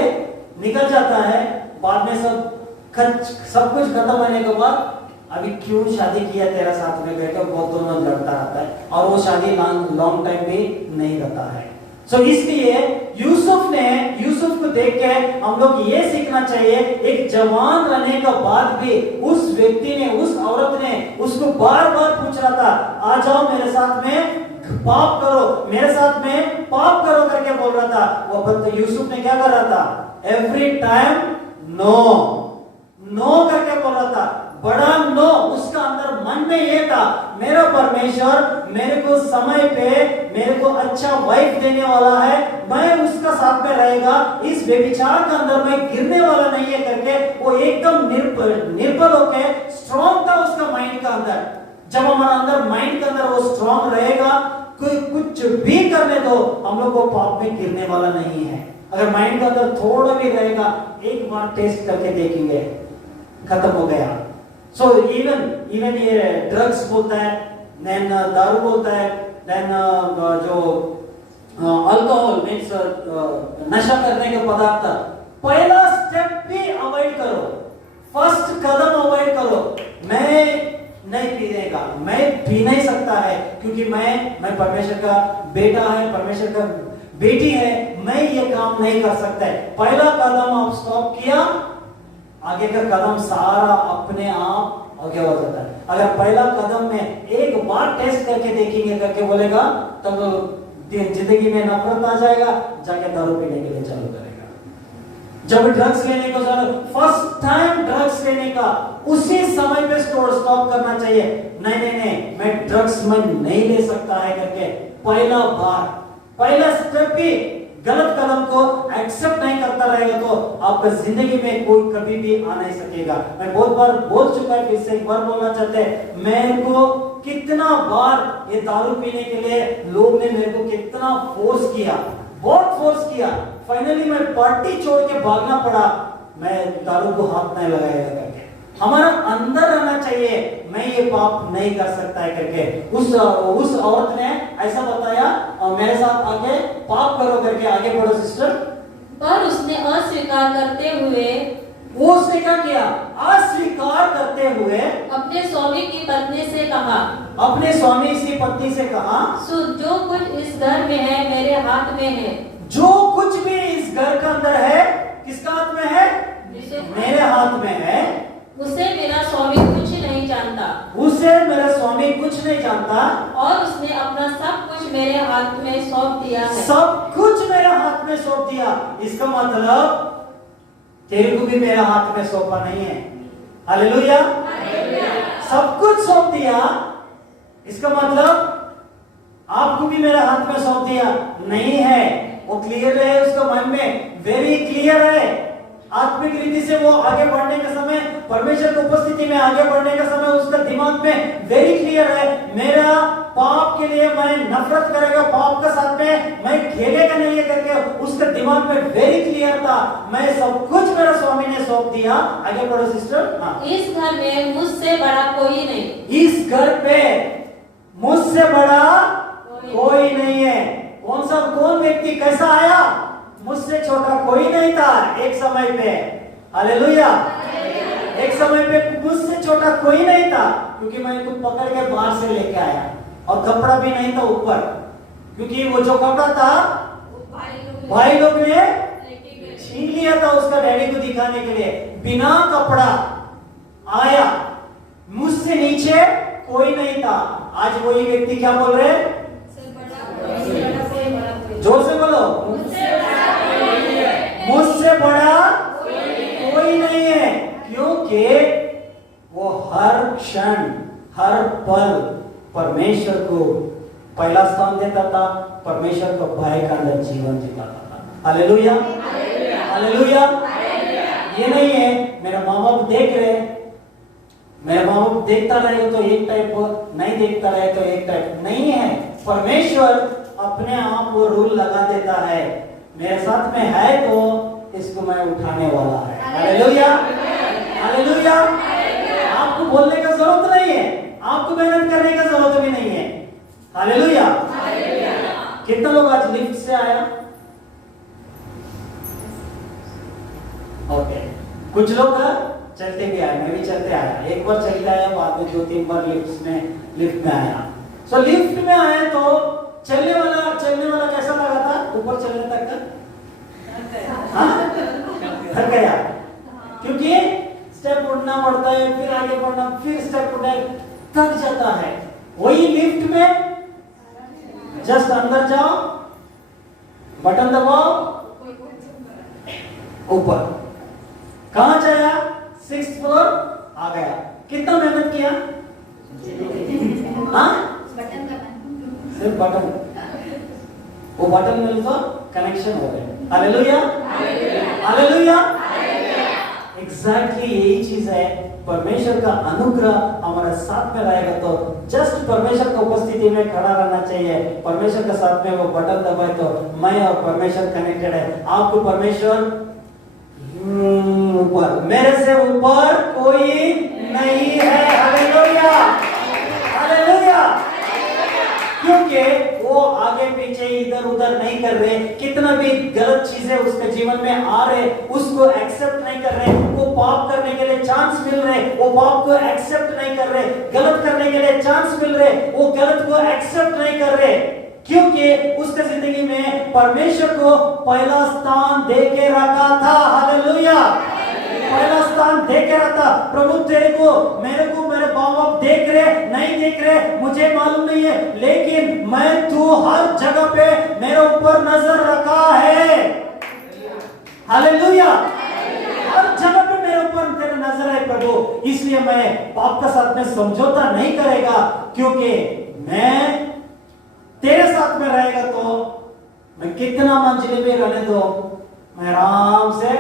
निकल जाता है। बाद में सब कुछ खत्म होने के बाद अभी क्यों शादी किया तेरा साथ में बैठे, बहुत दोनों लड़ता रहता है और वो शादी लॉन्ग टाइम भी नहीं रहता है। सो इसलिए यूसुफ को देख के हम लोग ये सीखना चाहिए, एक जवान रहने के बाद भी उस व्यक्ति ने, उस औरत ने उसको बार बार पूछ रहा था, आ जाओ मेरे साथ में पाप करो, मेरे साथ में पाप करो करके बोल रहा था। वो यूसुफ ने क्या कर रहा था? एवरी टाइम नो नो करके बोल रहा था, बड़ा नो। उसका अंदर मन में ये था, मेरा परमेश्वर मेरे को समय पे मेरे को अच्छा वाइफ देने वाला है, मैं उसका साथ में रहेगा, इस व्यभिचार के अंदर मैं गिरने वाला नहीं है करके वो एकदम निर्बल होके स्ट्रॉन्ग था उसका माइंड का अंदर। जब हमारा अंदर माइंड के अंदर वो स्ट्रॉन्ग रहेगा, कोई कुछ भी करने दो, हम लोग को पाप में गिरने वाला नहीं है। अगर माइंड के अंदर थोड़ा भी रहेगा, एक बार टेस्ट करके देखेंगे, खत्म हो गया। सो इवन ये ड्रग्स बोलता है, देन दारू बोलता है, देन जो अल्कोहल मीन्स नशा करने के पदार्थ, पहला स्टेप भी अवॉइड करो, फर्स्ट कदम अवॉइड करो। मैं नहीं पीनेगा, मैं पी नहीं सकता है क्योंकि मैं परमेश्वर का बेटा है, परमेश्वर का बेटी है, मैं ये काम नहीं कर सकता है। पहला कदम आप स्टॉप किया, आगे का कदम सारा अपने आप आगे हो जाता है। अगर पहला कदम में एक बार टेस्ट करके देखेंगे करके बोलेगा, तब जिंदगी में नफरत आ जाएगा, जाके दारू पीने के लिए चालू करेगा। जब ड्रग्स लेने को फर्स्ट टाइम ड्रग्स लेने का उसी समय पे स्टॉप करना चाहिए। नहीं, मैं ड्रग्स में नहीं ले सकता है करके पहला बार, पहला स्टेप भी गलत कदम को एक्सेप्ट नहीं करता रहेगा तो आपका जिंदगी में कोई कभी भी आ नहीं सकेगा। मैं बहुत बार बोल चुका है, फिर से एक बार बोलना चाहते हैं, मेरे को कितना बार ये दारू पीने के लिए लोग ने मेरे को कितना फोर्स किया, बहुत फोर्स किया। फाइनली मैं पार्टी छोड़ के भागना पड़ा, मैं दारू को हाथ नहीं लगाएगा करके। हमारा अंदर रहना चाहिए, मैं ये पाप नहीं कर सकता है करके। उस औरत ने ऐसा बताया, और मेरे साथ आके पाप करो करके आगे बढ़ो सिस्टर। पर उसने अस्वीकार करते हुए, वो उसने क्या किया? अस्वीकार करते हुए अपने स्वामी की पत्नी से कहा, अपने स्वामी की पत्नी से कहा, जो कुछ इस घर में है मेरे हाथ में है। जो कुछ भी इस घर का अंदर है किसका हाथ में है? मेरे हाथ में है। उसे मेरा स्वामी कुछ नहीं जानता, उसे मेरा स्वामी कुछ नहीं जानता, और उसने अपना सब कुछ मेरे हाथ में सौंप दिया है। सब कुछ मेरे हाथ में सौंप दिया, इसका मतलब तेरे को भी मेरे हाथ में सौंपा नहीं है। हालेलुया, सब कुछ सौंप दिया, इसका मतलब आपको भी मेरे हाथ में सौंप दिया नहीं है। वो क्लियर है, उसका मन में वेरी क्लियर है। आत्मिक रीति से वो आगे बढ़ने के समय, परमेश्वर की उपस्थिति में आगे बढ़ने का समय उसका दिमाग में वेरी क्लियर है, मेरा पाप के लिए मैं नफरत करेगा, पाप का साथ में मैं खेलेगा नहीं है करके उसका दिमाग में वेरी क्लियर था। मैं सब कुछ मेरा स्वामी ने सौंप दिया। आगे बढ़ो सिस्टर। हाँ, इस घर में मुझसे बड़ा कोई नहीं, इस घर पे मुझसे बड़ा कोई नहीं है। कौन व्यक्ति कैसा आया? मुझसे छोटा कोई नहीं था एक समय पे। हालेलुया, एक समय पे मुझसे छोटा कोई नहीं था, क्योंकि मैं इसको पकड़ के बाहर से लेके आया और कपड़ा भी नहीं था ऊपर, क्योंकि वो जो कपड़ा था भाई लोग ने छीन लिया था उसका डैडी को दिखाने के लिए। बिना कपड़ा आया, मुझसे नीचे कोई नहीं था। आज वही व्यक्ति क्या बोल रहे हैं? जोर से बोलो, मुझसे बड़ा कोई नहीं है, क्योंकि वो हर क्षण हर पल परमेश्वर को पहला स्थान देता था, परमेश्वर को भय का अंदर जीवन जिताता था। Hallelujah, hallelujah. ये नहीं है मेरा माँ बाप देख रहे, मेरा माँ बाप देखता रहे तो एक टाइप, नहीं देखता रहे तो एक टाइप, नहीं है। परमेश्वर अपने आप वो रूल लगा देता है, मेरे साथ में है तो इसको मैं उठाने वाला है। Hallelujah, hallelujah. आपको बोलने का जरूरत नहीं है, आपको मेहनत करने का जरूरत भी नहीं है। हालेलुया। कितना लोग आज लिफ्ट से आया? ओके, कुछ लोग चलते भी आए, मैं भी चलते आया, एक बार चलते आया, बाद में 2-3 बार लिफ्ट में आया। सो लिफ्ट में आया तो चलने वाला कैसा लगा था? ऊपर चलने तक का थक गया, क्योंकि स्टेप उठना पड़ता है, फिर आगे बढ़ना, फिर स्टेप उठना, थक जाता है। वही लिफ्ट में जस्ट अंदर जाओ, बटन दबाओ, ऊपर कहां जाया? 6th फ्लोर आ गया। कितना मेहनत किया? हाँ, बटन दबाना। सिर्फ बटन, वो बटन मिल तो कनेक्शन हो गए। Hallelujah, hallelujah. एग्जैक्टली यही चीज है। परमेश्वर का अनुग्रह हमारे साथ में रहेगा तो जस्ट परमेश्वर की उपस्थिति में खड़ा रहना चाहिए। परमेश्वर के साथ में वो बटन दबाए तो मैं और परमेश्वर कनेक्टेड है। आपको परमेश्वर ऊपर, मेरे से ऊपर कोई नहीं है। Hallelujah, hallelujah. क्योंकि वो आगे पीछे इधर उधर नहीं कर रहे। कितना भी गलत चीजें उसके जीवन में आ रहे, उसको एक्सेप्ट नहीं कर रहे। वो पाप करने के लिए चांस मिल रहे, वो पाप को एक्सेप्ट नहीं कर रहे। गलत करने के लिए चांस मिल रहे, वो गलत को एक्सेप्ट नहीं कर रहे। क्योंकि उसके जिंदगी में परमेश्वर को पहला स्थान दे के रखा था। हालेलुया, पहला स्थान दे के रखा। प्रभु तेरे को, मेरे को मेरे बाप देख रहे नहीं देख रहे मुझे मालूम नहीं है, लेकिन मैं तू हर जगह पे मेरे ऊपर नजर रखा है। हालेलुया, हर जगह पे मेरे ऊपर तेरा नजर है प्रभु। इसलिए मैं पाप के साथ में समझौता नहीं करेगा, क्योंकि मैं तेरे साथ में रहेगा तो मैं कितना मंजिले में रहने दो, मैं आराम से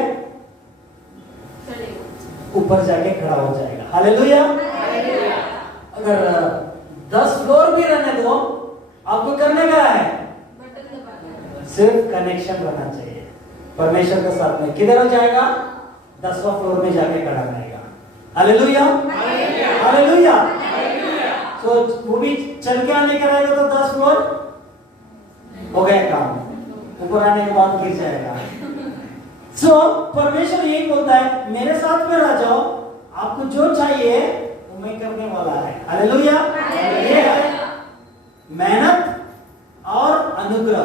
ऊपर जाके खड़ा हो जाएगा। हालेलुया। अगर 10 फ्लोर भी रहने दो, आपको करने का है सिर्फ कनेक्शन रहना चाहिए परमेश्वर के साथ में। किधर हो जाएगा? 10वां फ्लोर में जाके खड़ा रहेगा। Hallelujah, hallelujah. तो वो भी चल के आने का रहेगा तो 10 फ्लोर हो गया काम, ऊपर आने के बाद गिर जाएगा। सो परमेश्वर यही बोलता है, मेरे साथ में रह जाओ, आपको जो चाहिए वो मैं करने वाला है। हालेलुया। ये है मेहनत और अनुग्रह।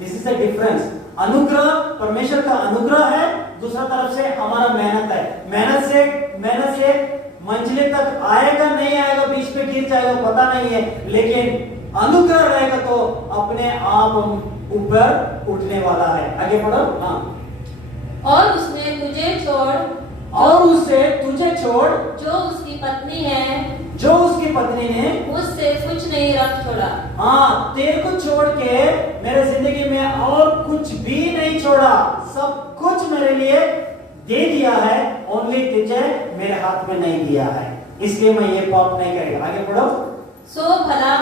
This is the difference. अनुग्रह परमेश्वर का अनुग्रह है, दूसरा तरफ से हमारा मेहनत है। मेहनत से मंजिले तक आएगा नहीं आएगा, बीच में गिर जाएगा पता नहीं है, लेकिन अनुग्रह रहेगा तो अपने आप ऊपर उठने वाला है। आगे बढ़ो। हाँ। और उसने तुझे छोड़, और उससे तुझे छोड़, जो उसकी पत्नी है, जो उसकी पत्नी ने उससे कुछ नहीं रख छोड़ा। हाँ, तेरे को छोड़ के मेरे जिंदगी में और कुछ भी नहीं छोड़ा, सब कुछ मेरे लिए दे दिया है, ओनली तुझे मेरे हाथ में नहीं दिया है। इसलिए मैं ये पाप नहीं करेगा। आगे बढ़ो। सो भला,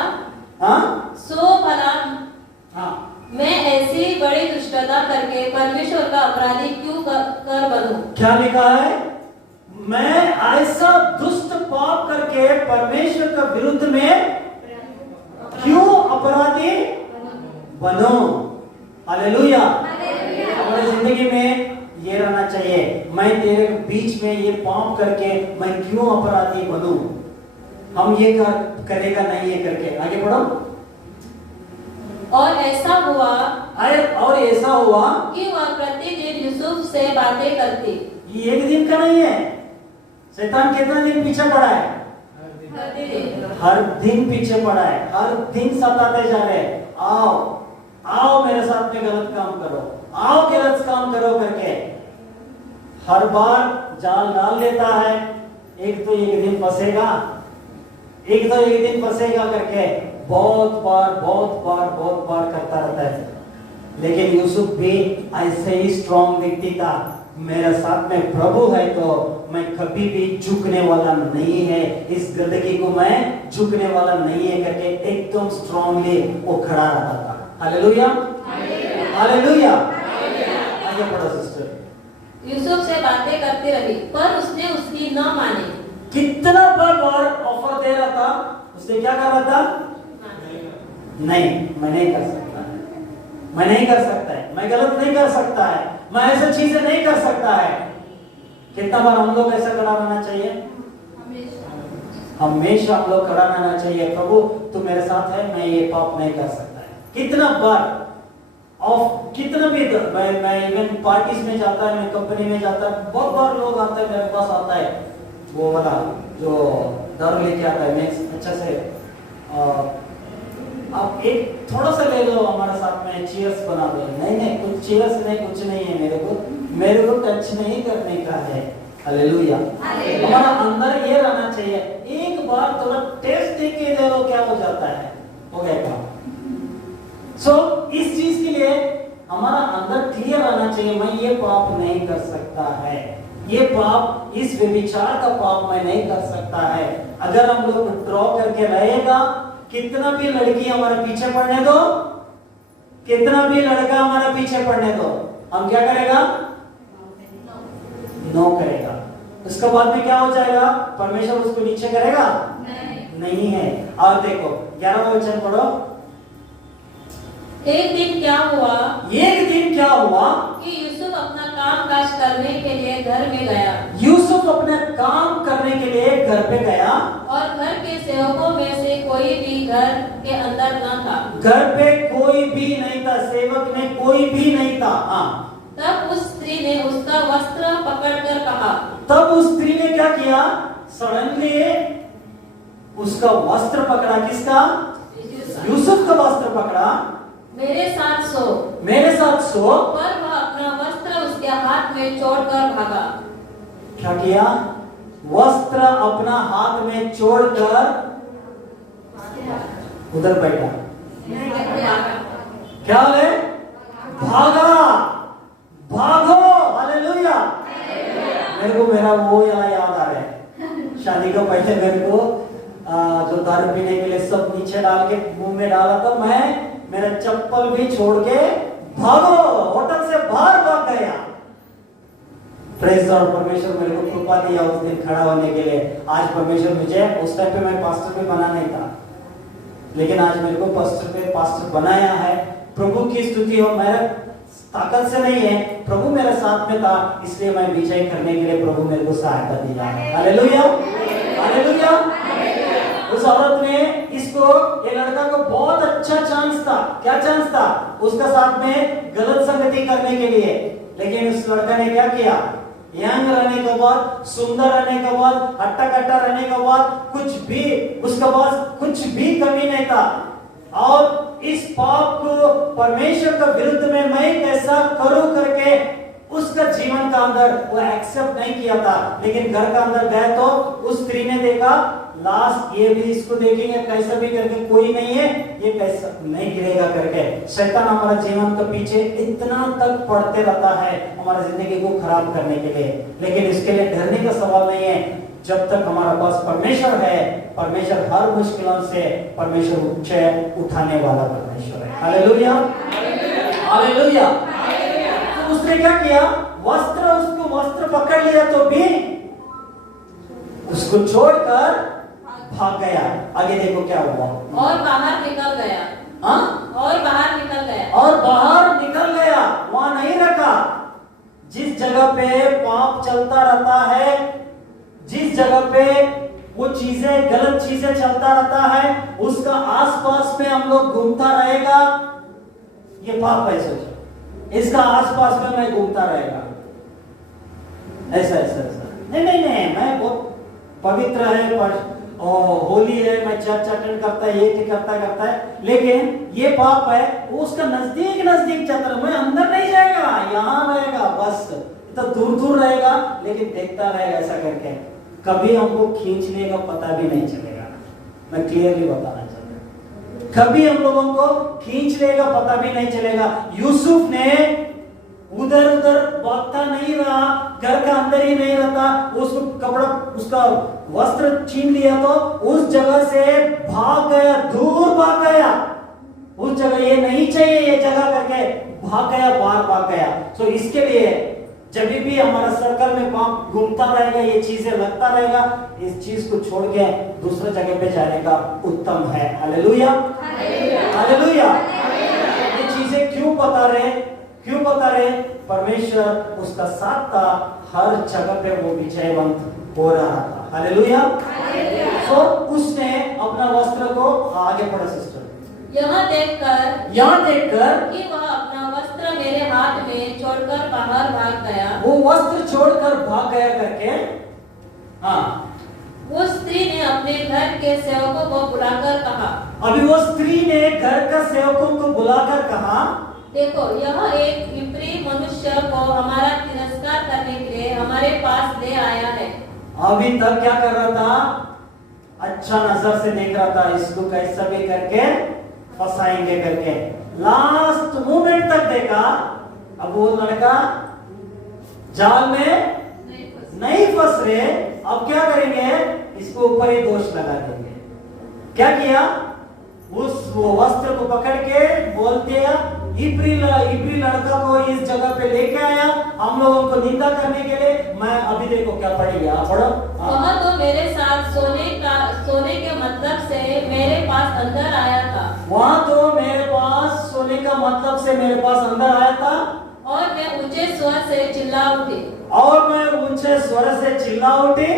हाँ, सो भला हाँ, मैं ऐसी बड़ी दुष्टता करके परमेश्वर का अपराधी क्यों कर बनूं? क्या लिखा है? मैं ऐसा दुष्ट पाप करके परमेश्वर के विरुद्ध में क्यों अपराधी बनो? हालेलुया। हमारी जिंदगी में ये रहना चाहिए, मैं तेरे बीच में ये पाप करके मैं क्यों अपराधी बनूं? हम ये करेगा नहीं है करके। आगे बढ़ो। और ऐसा हुआ, और ऐसा हुआ कि वह प्रतिदिन यूसुफ से बातें करती। ये एक दिन का नहीं है। शैतान कितना दिन पीछे पड़ा है? हर दिन पीछे पड़ा है, हर दिन सताते जा रहे हैं। आओ आओ मेरे साथ में गलत काम करो, आओ गलत काम करो करके हर बार जाल डाल लेता है। एक तो एक दिन फंसेगा, एक तो एक दिन फंसेगा करके बहुत बार करता रहता है। लेकिन यूसुफ भी ऐसे ही स्ट्रॉन्ग व्यक्ति था। मेरे साथ में प्रभु है तो मैं कभी भी झुकने वाला नहीं है, इस गंदगी को मैं झुकने वाला नहीं है करके एकदम स्ट्रांगली वो खड़ा रहता था। Hallelujah, hallelujah. आगे बढ़ो सिस्टर। यूसुफ से बातें करती रही, पर उसने उसकी न मानी। कितना बार ऑफर दे रहा था, उसने क्या कर रहा था? नहीं, मैं नहीं कर सकता, मैं नहीं कर सकता है, मैं गलत नहीं कर सकता है, मैं ऐसी चीजें नहीं कर सकता है। कितना बार हम लोग ऐसा खड़ा रहना चाहिए? हमेशा हम लोग खड़ा रहना चाहिए, प्रभु तू मेरे साथ है, मैं ये पाप नहीं कर सकता है। कितना बार और कितना भी मैं इवन पार्टीज में जाता है, मैं कंपनी में जाता है, बहुत बार लोग आते हैं मेरे पास, आता है वो वाला जो दारू लेके आता है, मैं अच्छा से आप एक थोड़ा सा ले लो हमारे साथ में, चीयर्स बना दो। नहीं कुछ चीयर्स नहीं, कुछ नहीं है, मेरे को टच नहीं करने का है। हालेलुया। हमारा अंदर ये रहना चाहिए। एक बार थोड़ा टेस्ट देके देखो क्या हो जाता है, हो गया काम। सो इस चीज के लिए हमारा अंदर क्लियर रहना चाहिए, मैं ये पाप नहीं कर सकता है, ये पाप, इस व्यभिचार का पाप मैं नहीं कर सकता है। अगर हम लोग ड्रॉ करके रहेगा, कितना भी लड़की हमारे पीछे पड़ने दो, कितना भी लड़का हमारा पीछे पड़ने दो, हम क्या करेगा? नो करेगा। उसके बाद में क्या हो जाएगा? परमेश्वर उसको नीचे करेगा? नहीं है। और देखो 11वां वचन पढ़ो। एक दिन क्या हुआ कि यूसुफ अपना काम काज करने के लिए घर में गया। यूसुफ अपने काम करने के लिए घर पे गया और घर के सेवकों में से कोई भी घर के अंदर न था। घर पे कोई भी नहीं था, सेवक में कोई भी नहीं था। हाँ। तब उस स्त्री ने उसका वस्त्र पकड़कर कहा। तब उस स्त्री ने क्या किया? सडनली उसका वस्त्र पकड़ा। किसका? यूसुफ का वस्त्र पकड़ा। मेरे साथ सो। पर वह अपना वस्त्र उसके हाथ में छोड़कर भागा। क्या किया? वस्त्र अपना हाथ में छोड़कर उधर बैठा। क्या है? भागा। भागो। हालेलुया। मेरे को मेरा वो याद आ रहा है। शादी का पहले मेरे को जो दारू पीने के लिए सब नीचे डाल के मुंह में डाला था, मैं मेरा चप्पल भी छोड़ के भागो, होटल से बाहर भाग गया। प्रेज़ और परमेश्वर मेरे को कृपा दिया उस दिन खड़ा होने के लिए। आज परमेश्वर मुझे, उस टाइम पे मैं पास्टर पे बना नहीं था, लेकिन आज मेरे को पास्टर बनाया है। प्रभु की स्तुति हो। मेरे ताकत से नहीं है, प्रभु मेरे साथ में था, इसलिए मैं विजय करने के लिए प्रभु मेरे को सहायता दिया है। हालेलुया। हालेलुया। उस औरत ने इसको, ये लड़का को बहुत अच्छा चांस था। क्या चांस था? उसका साथ में गलत संगति करने के लिए। लेकिन उस लड़का ने क्या किया? यंग रहने के बाद, सुंदर रहने के बाद, हट्टा कट्टा रहने के बाद, कुछ भी उसके पास कुछ भी कमी नहीं था। और इस पाप को परमेश्वर के विरुद्ध में मैं कैसा करूं करके उसका जीवन का अंदर वो एक्सेप्ट नहीं किया था। लेकिन घर का अंदर गए तो उस स्त्री ने देखा, लास्ट ये भी इसको देखेंगे कैसा भी करके कोई नहीं है, ये कैसा नहीं गिरेगा करके। शैतान हमारा जीवन के पीछे इतना तक पड़ते रहता है हमारी जिंदगी को खराब करने के लिए। लेकिन इसके लिए डरने का सवाल नहीं है। जब तक हमारा पास परमेश्वर है, परमेश्वर हर मुश्किलों से परमेश्वर ऊंचे उठाने वाला परमेश्वर है। हालेलुया। हालेलुया। तो उसने क्या किया? उसको वस्त्र पकड़ लिया तो भी उसको छोड़कर भाग गया। आगे देखो क्या हुआ। और बाहर निकल गया। हाँ? और बाहर निकल गया। वहां नहीं रखा। जिस जगह पे पाप चलता रहता है, जिस जगह पे वो चीजें, गलत चीजें चलता रहता है, उसका आसपास में हम लोग घूमता रहेगा, ये पाप है। सोचो, इसका आसपास में मैं घूमता रहेगा, ऐसा नहीं, मैं बहुत पवित्र है, होली है, मैं चर्च अटेंड करता है, ये करता है, लेकिन ये पाप है। वो उसका नजदीक चलता है, मैं अंदर नहीं जाएगा, यहाँ रहेगा, बस तो दूर रहेगा, लेकिन देखता रहेगा ऐसा करके। कभी हमको खींचने का पता भी नहीं चलेगा। मैं क्लियरली बताना चाहता हूँ, कभी हम लोगों को खींचने का पता भी नहीं चलेगा। यूसुफ ने उधर भागता नहीं रहा, घर का अंदर ही नहीं रहता, उसको कपड़ा, उसका वस्त्र छीन लिया तो उस जगह से भाग गया, दूर भाग गया। उस जगह ये नहीं चाहिए ये जगह करके भाग गया, बाहर भाग गया। तो इसके लिए जब भी हमारा सर्कल में पाप घूमता रहेगा, ये चीजें लगता रहेगा, इस चीज को छोड़ के दूसरे जगह पे जाने का उत्तम है। हालेलुया। हालेलुया। ये चीजें क्यों बता रहे? परमेश्वर उसका साथ था, हर जगह पे वो विजयवंत हो रहा था। हालेलुया। तो उसने अपना वस्त्र को, आगे पढ़ा सिस्टर, यहाँ देखकर कि वह अपना वस्त्र मेरे हाथ में छोड़कर बाहर भाग गया, वो वस्त्र छोड़कर भाग गया करके। हाँ, उस स्त्री ने अपने घर के सेवकों को बुलाकर कहा। अभी वो स्त्री ने घर का सेवकों को बुलाकर कहा, देखो, यह एक विपरीत मनुष्य को हमारा तिरस्कार करने के लिए हमारे पास ले आया है। अभी तक क्या कर रहा था? अच्छा नजर से देख रहा था, इसको कैसा भी करके फंसाएंगे करके। लास्ट मोमेंट तक देखा, अब वो लड़का जाल में नहीं फंस रहे, अब क्या करेंगे? इसको ऊपर ही दोष लगा देंगे। क्या किया? उस वस्त्र को पकड़ के बोलते हैं इब्री लड़का को इस जगह पे लेके आया हम लोगों को निंदा करने के लिए। मैं अभी देखो क्या पढ़ेगा, पढ़ो। वह तो मेरे साथ सोने के मतलब से मेरे पास अंदर आया था। वहां तो मेरे पास सोने का मतलब से मेरे पास अंदर आया था, और मैं ऊंचे स्वर से चिल्ला उठी। और मैं ऊंचे स्वर से चिल्ला उठी।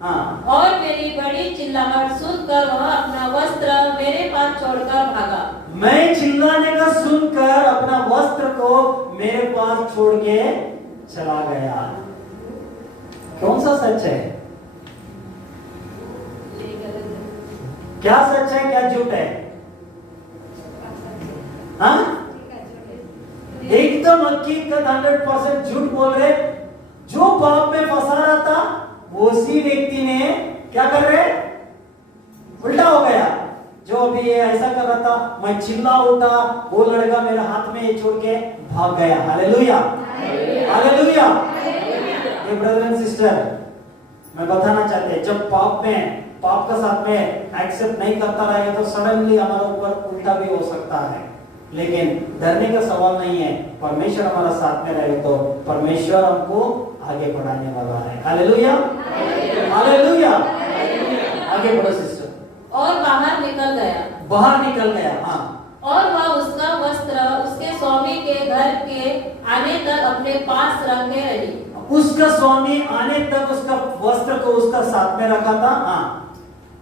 हाँ, और मेरी बड़ी चिल्लाहट सुनकर वह अपना वस्त्र मेरे पास छोड़कर भागा। मैं चिल्लाने का सुनकर अपना वस्त्र को मेरे पास छोड़ के चला गया। कौन सा सच है? क्या सच है, क्या झूठ है? हाँ, एकदम हकीकत 100% झूठ बोल रहे। जो पाप में फंसा रहा था उसी व्यक्ति ने क्या कर रहे? उल्टा हो गया। जो अभी ये ऐसा कर रहा था, मैं चिल्ला उठा, वो लड़का मेरे हाथ में ये छोड़ के भाग गया। Hallelujah, hallelujah. ये ब्रदर एंड सिस्टर, मैं बताना चाहते हैं, जब पाप का साथ में एक्सेप्ट नहीं करता रहेगा तो सडनली हमारे ऊपर उल्टा भी हो सकता है। लेकिन डरने का सवाल नहीं है, परमेश्वर हमारा साथ में रहे तो परमेश्वर हमको आगे बढ़ाने वाला है। Hallelujah, hallelujah. आगे बढ़ो सिस्टर। और बाहर निकल गया। बाहर निकल गया, हाँ। और वह उसका वस्त्र उसके स्वामी के घर के आने तक अपने पास रखे रही। उसका स्वामी आने तक उसका वस्त्र को उसका साथ में रखा था, हाँ।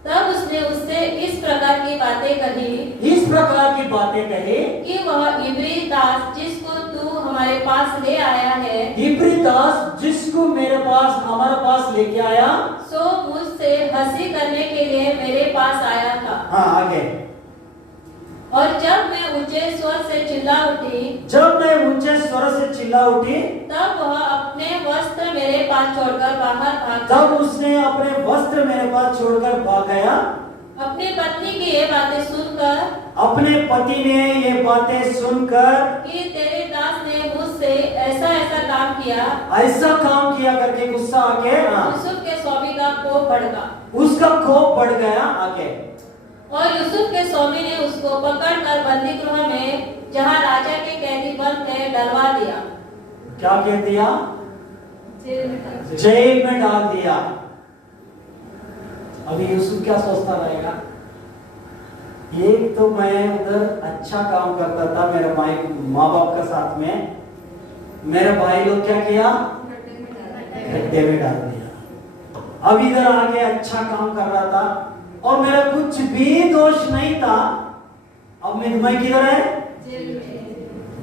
तब उसने उससे इस प्रकार की बातें कही, इस प्रकार की बातें कही कि वह इब्री दास जिसको तू हमारे पास ले आया है, इब्री दास जिसको हमारे पास लेके आया, सो मुझसे हंसी करने के लिए मेरे पास आया था। हाँ, आगे। और जब मैं ऊंचे स्वर से चिल्ला उठी, तब वह अपने वस्त्र मेरे पास छोड़कर बाहर भाग गया। तब उसने अपने वस्त्र मेरे पास छोड़कर भाग गया। अपनी पत्नी की ये बातें सुनकर, अपने पति ने ये बातें सुनकर कि तेरे दास ने मुझसे ऐसा काम किया, करके गुस्सा आके, हाँ, यूसुफ के स्वामी का कोप भड़का। उसका कोप बढ़ गया। आगे। और यूसुफ के स्वामी ने उसको पकड़कर बंदी गृह में, जहाँ राजा के कैदी बंद थे, डलवा दिया। क्या कह दिया? जेल में डाल दिया। अभी यूसुफ क्या सोचता रहेगा? एक तो मैं उधर अच्छा काम करता था मेरे माँ बाप का साथ में, मेरे भाई लोग क्या किया? गड्ढे में डाल दिया। अब इधर आके अच्छा काम कर रहा था और मेरा कुछ भी दोष नहीं था। अब मैं किधर है?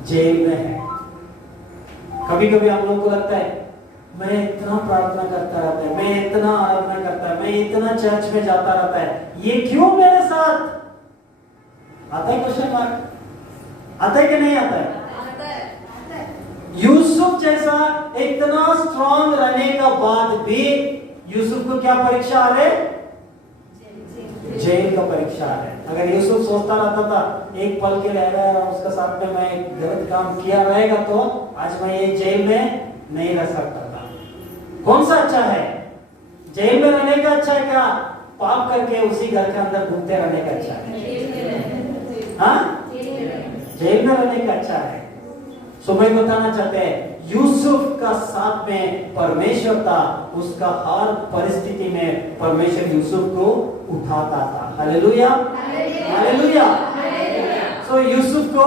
जेल में है। कभी कभी हम लोग को लगता है मैं इतना प्रार्थना करता रहता है, मैं इतना आराधना करता है, मैं इतना चर्च में जाता रहता है, ये क्यों मेरे साथ? आता है क्वेश्चन मार्क? आता है कि नहीं आता है? यूसुफ जैसा इतना स्ट्रॉन्ग रहने का बाद भी यूसुफ को क्या परीक्षा आ रहे? जेल का परीक्षा आ रहे। अगर यूसुफ सोचता रहता था एक पल के रह रहा है उसका साथ में मैं गलत काम किया रहेगा तो आज मैं ये जेल में नहीं रह सकता था। कौन सा अच्छा है? जेल में रहने का अच्छा है क्या पाप करके उसी घर के अंदर घूमते रहने का अच्छा है? हाँ, जेल में रहने का अच्छा है। सो मैं बताना चाहते हैं यूसुफ का साथ में परमेश्वर था, उसका हर परिस्थिति में परमेश्वर यूसुफ को उठाता था। Hallelujah, hallelujah. सो यूसुफ को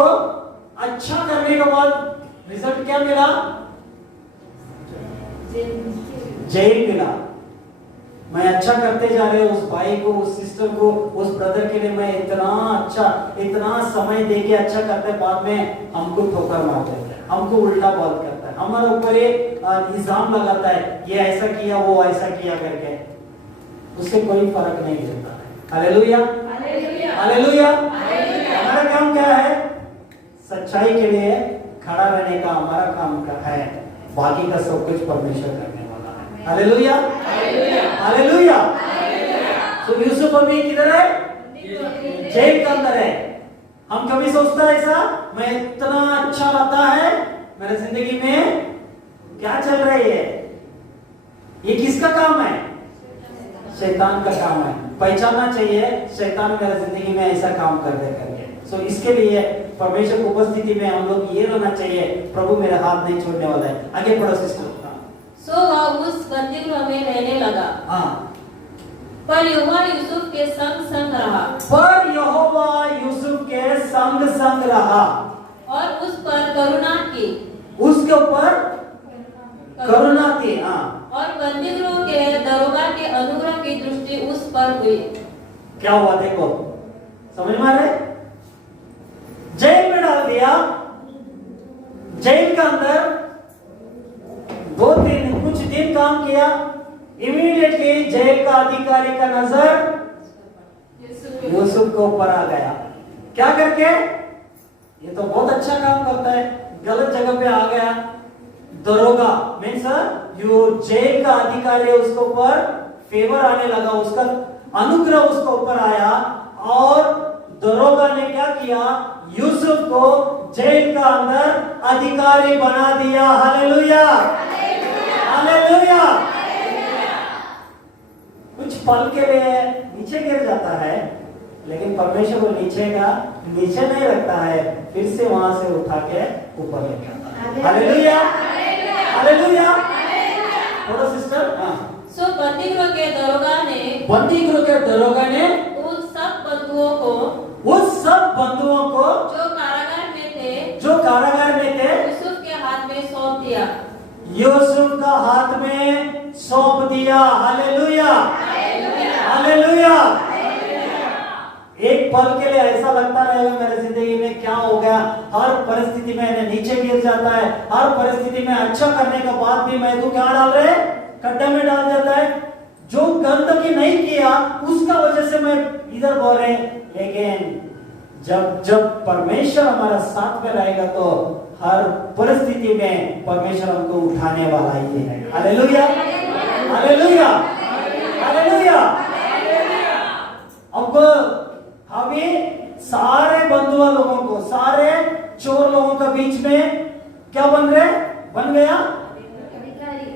अच्छा करने के बाद रिजल्ट क्या मिला? जेल मिला। मैं अच्छा करते जा रहे उस भाई को, उस सिस्टर को, उस ब्रदर के लिए मैं इतना अच्छा, इतना समय देके अच्छा करते, बाद में हमको ठोकर मार देता है, हमको उल्टा बात करता है, हमारे ऊपर इल्जाम लगाता है ये ऐसा किया वो ऐसा किया करके। उससे कोई फर्क नहीं पड़ता है। Hallelujah, hallelujah. हमारा काम क्या है? सच्चाई के लिए खड़ा रहने का हमारा काम का है, बाकी का सब कुछ परमेश्वर करने वाला है। Hallelujah, hallelujah. तो यूसुफ अभी किधर है? जेल के अंदर है। हम कभी सोचता है ऐसा, मैं इतना अच्छा रहता है मेरे जिंदगी में, क्या चल रही है? ये किसका काम है? शैतान का काम है। पहचानना चाहिए शैतान मेरे जिंदगी में ऐसा काम कर दे करके। सो इसके लिए परमेश्वर की उपस्थिति में हम लोग ये रहना चाहिए, प्रभु मेरा हाथ नहीं छोड़ने वाला है। आगे पढ़ो सिस्टर। सो वह उस बंदीगृह में रहने लगा। हाँ, पर यहोवा यूसुफ के संग संग रहा, पर यहोवा यूसुफ के संग संग रहा और उस पर करुणा की, उसके ऊपर करुणा थी। हाँ, और बंदीगृह के दरोगा के अनुग्रह की दृष्टि उस पर हुई। क्या हुआ देखो, समझ में आ रहा है? जेल में डाल दिया, जेल के अंदर 2-3 कुछ दिन काम किया, इमीडिएटली जेल का अधिकारी का नजर यूसुफ के ऊपर आ गया। क्या करके? ये तो बहुत अच्छा काम करता है, गलत जगह पे आ गया। दरोगा मीन्स यो जेल का अधिकारी है, उसके ऊपर फेवर आने लगा, उसका अनुग्रह उसके ऊपर आया, और दरोगा ने क्या किया? यूसुफ को जेल का अंदर अधिकारी बना दिया। Hallelujah, hallelujah. कुछ पल के लिए नीचे गिर जाता है, लेकिन परमेश्वर को नीचे नहीं रखता है, फिर से वहां से उठा के ऊपर ले जाता है। Hallelujah, hallelujah. थोड़ा सिस्टर। हाँ, सो बंदीगृह के दरोगा ने उन सब बंधुओं को जो कारागार में थे यूसुफ के हाथ में सौंप दिया। यूसुफ का हाथ में सौंप दिया। Hallelujah, hallelujah. एक पल के लिए ऐसा लगता रहेगा मेरे जिंदगी में क्या हो गया, हर परिस्थिति में नीचे गिर जाता है, हर परिस्थिति में अच्छा करने के बाद भी मैं तो क्या डाल रहे, खड्डे में डाल देता है। जो गंदगी नहीं किया उसका वजह से मैं इधर बोल रहे, लेकिन जब परमेश्वर हमारा साथ में रहेगा तो हर परिस्थिति में परमेश्वर हमको उठाने वाला ही है। Hallelujah, hallelujah, hallelujah. अब अभी सारे बंधुआ लोगों को, सारे चोर लोगों के बीच में क्या बन गया?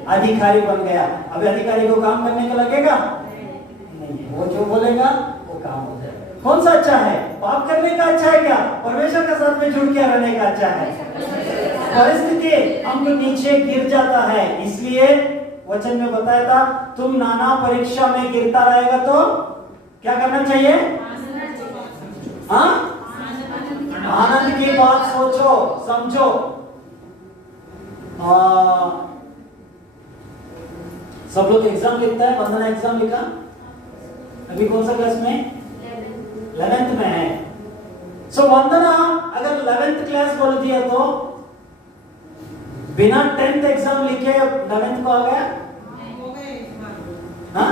अधिकारी बन गया। अभी अधिकारी को काम करने का लगेगा नहीं, वो जो बोलेगा वो काम हो जाएगा। कौन सा अच्छा है? पाप करने का अच्छा है क्या? परमेश्वर के साथ में जुड़ के रहने का अच्छा है? परिस्थिति हमको नीचे गिर जाता है, इसलिए वचन में बताया था, तुम नाना परीक्षा में गिरता रहेगा तो क्या करना चाहिए? हाँ, आनंद की बात सोचो, समझो। सब लोग एग्जाम लिखता है, वंदना एग्जाम लिखा अभी कौन सा क्लास में? 11th में है। सो वंदना अगर 11th क्लास बोल दिया तो बिना 10th एग्जाम लिखे 11th को आ गया? हाँ,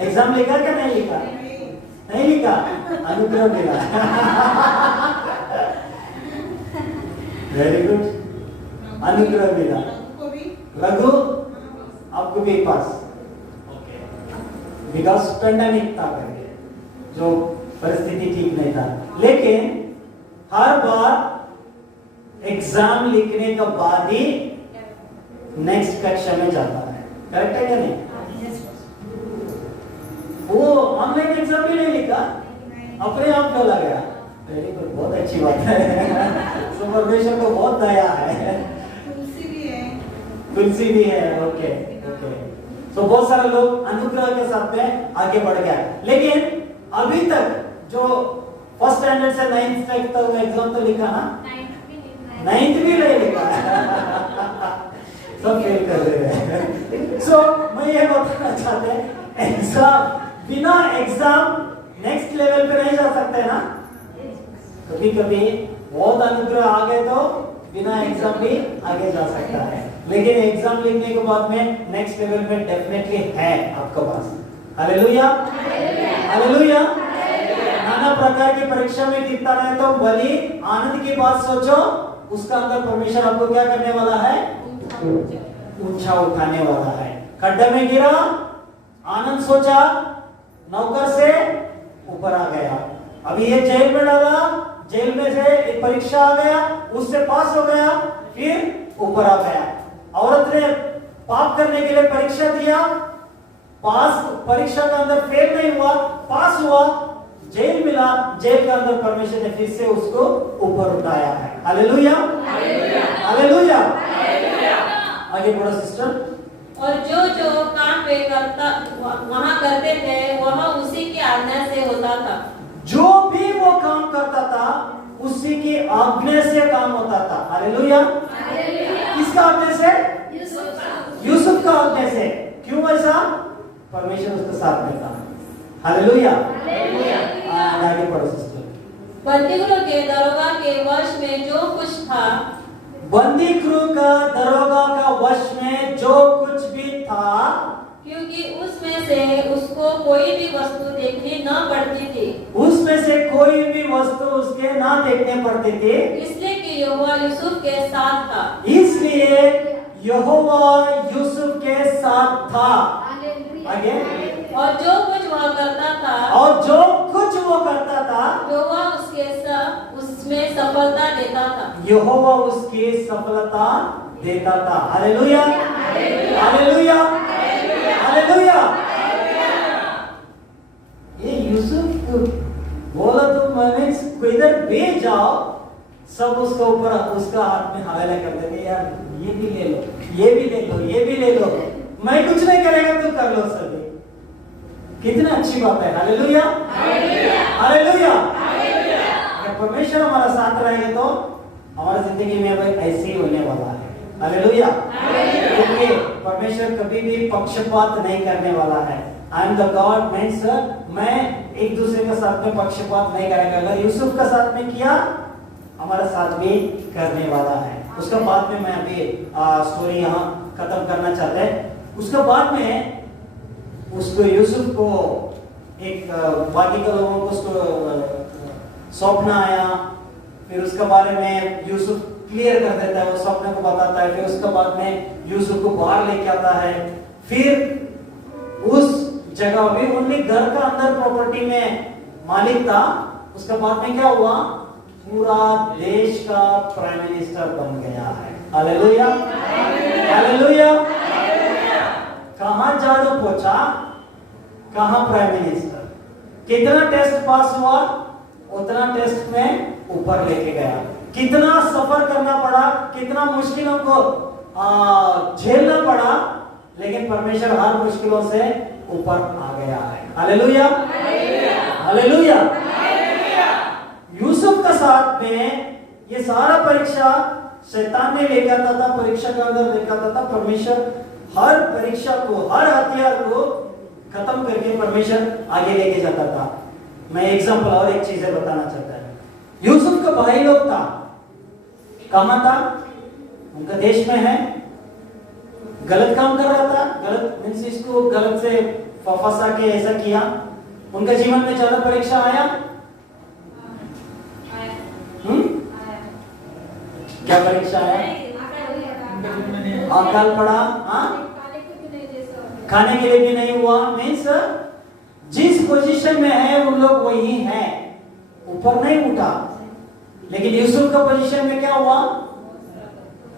एग्जाम लिखा क्या नहीं लिखा? नहीं लिखा, अनुग्रह मिला। वेरी गुड, अनुग्रह मिला। रघु आपको भी पास, ओके, बिकॉज पेंडेमिक था करके, जो परिस्थिति ठीक नहीं था। लेकिन हर बार एग्जाम लिखने के बाद ही नेक्स्ट कक्षा में जाता है, करेक्ट है क्या नहीं? वो ऑनलाइन एग्जाम भी नहीं लिखा, अपने आप डोला गया। वेरी गुड, बहुत अच्छी बात है। सो परमेश्वर को बहुत दया है। तुलसी भी है, ओके ओके। तो बहुत सारे लोग अनुग्रह के साथ में आगे बढ़ गया, लेकिन अभी तक जो फर्स्ट स्टैंडर्ड से 9th तक तो एग्जाम तो लिखा ना, 9th भी नहीं लिखा। सब फेल कर रहे हैं। सो मैं ये बताना चाहते हैं, एग्जाम बिना एग्जाम नेक्स्ट लेवल पे नहीं जा सकते ना। कभी कभी बहुत अनुग्रह आ गए तो बिना एग्जाम भी आगे जा सकता है, लेकिन एग्जाम लिखने के बाद में नेक्स्ट लेवल पे डेफिनेटली है आपके पास। Hallelujah, hallelujah. नाना प्रकार की परीक्षा में गिरता रहे तो भली आनंद की बात सोचो, उसका अंदर परमेश्वर आपको क्या करने वाला है? ऊंचा उठाने वाला है। खड्डे में गिरा, आनंद सोचा, नौकर से ऊपर आ गया। अभी ये जेल में डाला, जेल में से एक परीक्षा आ गया, उससे पास हो गया, फिर ऊपर आ गया। औरत ने पाप करने के लिए परीक्षा दिया, पास, परीक्षा के अंदर फेल नहीं हुआ, पास हुआ, जेल मिला, जेल के अंदर परमेश्वर ने फिर से उसको ऊपर उठाया है। Hallelujah, hallelujah. आगे बढ़ो सिस्टर। और जो जो काम वे करता वहाँ करते थे वह उसी की आज्ञा से होता था। जो भी वो काम करता था उसी की आज्ञा से काम होता था। हालेलुया। किसका आज्ञा से? यूसुफ का आज्ञा से। क्यों ऐसा? परमेश्वर उसके साथ में था। हालेलुया। आगे पढ़ो सिस्टर। बंदीगृह के दरोगा के वश में जो कुछ था, बंदी गृह का दरोगा का वश में जो कुछ भी था, क्योंकि उसमें से उसको कोई भी वस्तु देखनी न पड़ती थी, उसमें से कोई भी वस्तु उसके ना देखने पड़ते थे, इसलिए कि यहोवा यूसुफ के साथ था। इसलिए यहोवा यूसुफ के साथ था। आगे। और जो कुछ वह करता था, और जो कुछ वो करता था, यहोवा उसमें सफलता देता था। यहोवा उसकी सफलता देता था। Hallelujah, hallelujah, hallelujah. ये यूसुफ बोला तो मैंने इधर भेज जाओ, सब उसके ऊपर उसका हाथ में हवाला कर देते, यार ये भी ले लो, ये भी ले लो, ये भी ले लो, मैं कुछ नहीं करेगा तू कर लो सभी। कितना अच्छी बात है। Hallelujah, hallelujah. अगर परमेश्वर हमारा साथ रहेगा तो हमारी जिंदगी में भाई ऐसे ही होने वाला है। हालेलुया। क्योंकि परमेश्वर कभी भी पक्षपात नहीं करने वाला है। I am the God means मैं एक दूसरे के साथ में पक्षपात नहीं करेगा। अगर यूसुफ का साथ में किया, हमारा साथ भी करने वाला है। उसका बाद में मैं अभी स्टोरी यहाँ खत्म करना चाहता है। उसके बाद में उसको यूसुफ को एक बाकी के लोगों को सौंपना आया, फिर उसके बारे में यूसुफ क्लियर कर देता है, वो सपने को बताता है, फिर उसके बाद में यूसुफ को बाहर लेके आता है। फिर उस जगह भी उनके घर का अंदर प्रॉपर्टी में मालिक था। उसके बाद में क्या हुआ? पूरा देश का प्राइम मिनिस्टर बन गया है। Hallelujah, hallelujah. कहां झाड़ू पोछा, कहां प्राइम मिनिस्टर। कितना टेस्ट पास हुआ, उतना टेस्ट में ऊपर लेके गया। कितना सफर करना पड़ा, कितना मुश्किलों को झेलना पड़ा, लेकिन परमेश्वर हर मुश्किलों से ऊपर आ गया है। Hallelujah, hallelujah. यूसुफ का साथ में ये सारा परीक्षा शैतान ने लेके आता था, परीक्षा के अंदर लेके आता था। परमेश्वर हर परीक्षा को, हर हथियार को खत्म करके परमेश्वर आगे लेके जाता था। मैं एग्जांपल और एक चीज बताना चाहता है। यूसुफ का भाई लोग था, कहां था? उनका देश में है, गलत काम कर रहा था। गलत मींस इसको गलत से फंसा के ऐसा किया। उनका जीवन में ज्यादा परीक्षा आया। क्या परीक्षा आया? अकाल पड़ा, खाने के लिए भी नहीं हुआ। मीन्स जिस पोजीशन में है वो लोग वही है, ऊपर नहीं उठा। लेकिन यूसुफ का पोजीशन में क्या हुआ?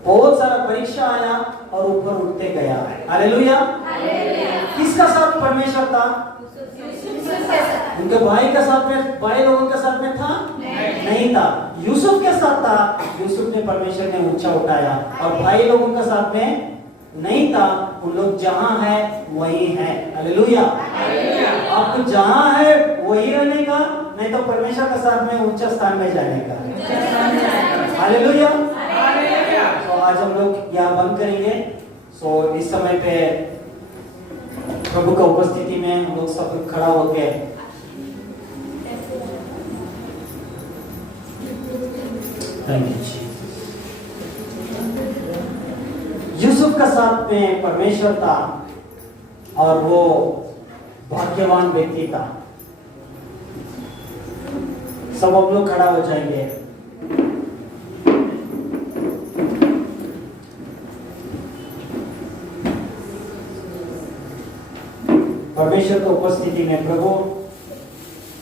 बहुत सारा परीक्षा आया और ऊपर उठते गया है। हालेलुया। किसका साथ परमेश्वर था? उनके भाई का साथ में, भाई लोगों के साथ में था? नहीं था। यूसुफ के साथ था। यूसुफ ने परमेश्वर ने ऊंचा उठाया, और भाई लोगों के साथ में नहीं था। उन लोग जहां है वही है। हालेलुया। आपको जहां है वही रहने का, नहीं तो परमेश्वर के साथ में ऊंचा स्थान में जाने का। हालेलुया। तो आज हम लोग यहाँ बंद करेंगे। सो इस समय पे प्रभु का उपस्थिति में हम लोग सब खड़ा होके यूसुफ का साथ में परमेश्वर था और वो भाग्यवान व्यक्ति था। सब हम लोग खड़ा हो जाएंगे। परमेश्वर की उपस्थिति में प्रभु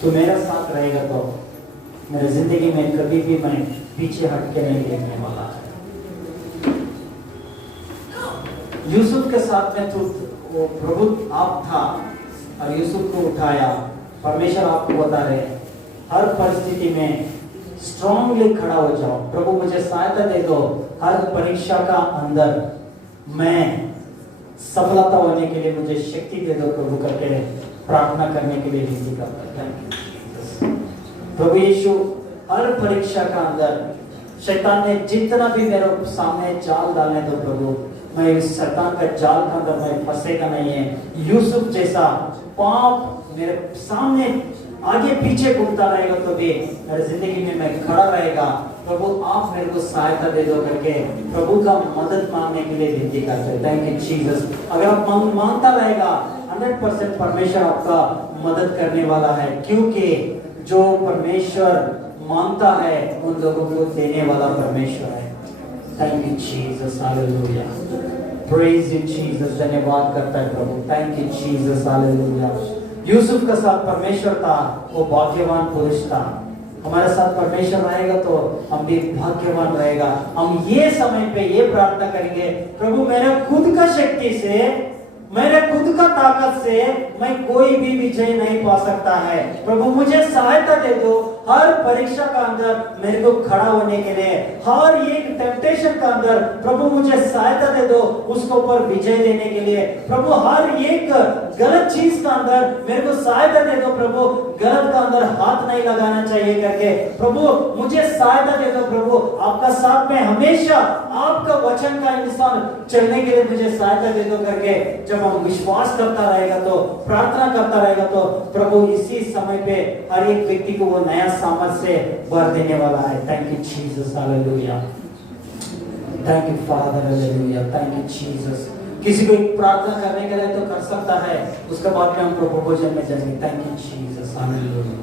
तू मेरा साथ रहेगा तो मेरी जिंदगी में कभी भी मैं पीछे हट के नहीं देखने वाला है। यूसुफ के साथ में तू वो प्रभु आप था और यूसुफ को उठाया। परमेश्वर आपको बता रहे हर परिस्थिति में स्ट्रांगली खड़ा हो जाओ। प्रभु मुझे सहायता दे दो, हर परीक्षा का अंदर मैं सफलता होने के लिए मुझे शक्ति दे दो प्रभु करके प्रार्थना करने के लिए विनती करता है। प्रभु यीशु हर परीक्षा का अंदर शैतान ने जितना भी मेरे सामने जाल डालने दो प्रभु, मैं इस शैतान का जाल के अंदर मैं फंसेगा नहीं है। यूसुफ जैसा पाप मेरे सामने आगे पीछे घूमता रहेगा तो भी मेरी जिंदगी में मैं खड़ा रहेगा। प्रभु आप मेरे को सहायता दे दो करके प्रभु का मदद मांगने के लिए विनती करते हैं। Thank you Jesus. अगर आप मांगता रहेगा 100% परमेश्वर आपका मदद करने वाला है, क्योंकि जो परमेश्वर मांगता है उन लोगों को देने वाला परमेश्वर है। Thank you Jesus, hallelujah, praise you Jesus. धन्यवाद करता है प्रभु। Thank you Jesus, hallelujah. Yusuf का साथ परमेश्वर था, वो भाग्यवान पुरुष था। हमारे साथ परमेश्वर रहेगा तो हम भी भाग्यवान रहेगा। हम ये समय पे ये प्रार्थना करेंगे, प्रभु मेरे खुद का शक्ति से, मेरे खुद का ताकत से मैं कोई भी विजय नहीं पा सकता है। प्रभु मुझे सहायता दे दो हर परीक्षा का अंदर मेरे को खड़ा होने के लिए, हर एक टेम्पटेशन का अंदर प्रभु मुझे सहायता दे दो उसके ऊपर विजय देने के लिए। प्रभु हर एक गलत चीज का अंदर मेरे को सहायता दे दो प्रभु, गलत का अंदर हाथ नहीं लगाना चाहिए करके प्रभु मुझे सहायता दे दो प्रभु। आपका साथ में हमेशा आपका वचन का इंसान चलने के लिए मुझे सहायता दे दो करके जब हम विश्वास करता रहेगा तो, प्रार्थना करता रहेगा तो प्रभु इसी समय पे हर एक व्यक्ति को वो नया सामर्थ्य भर देने वाला है। Thank you Jesus, hallelujah. Thank you father, hallelujah. Thank you Jesus. किसी को एक प्रार्थना करने के लिए तो कर सकता है, उसके बाद में हम प्रभु भोजन में जाएंगे। Thank you Jesus, hallelujah.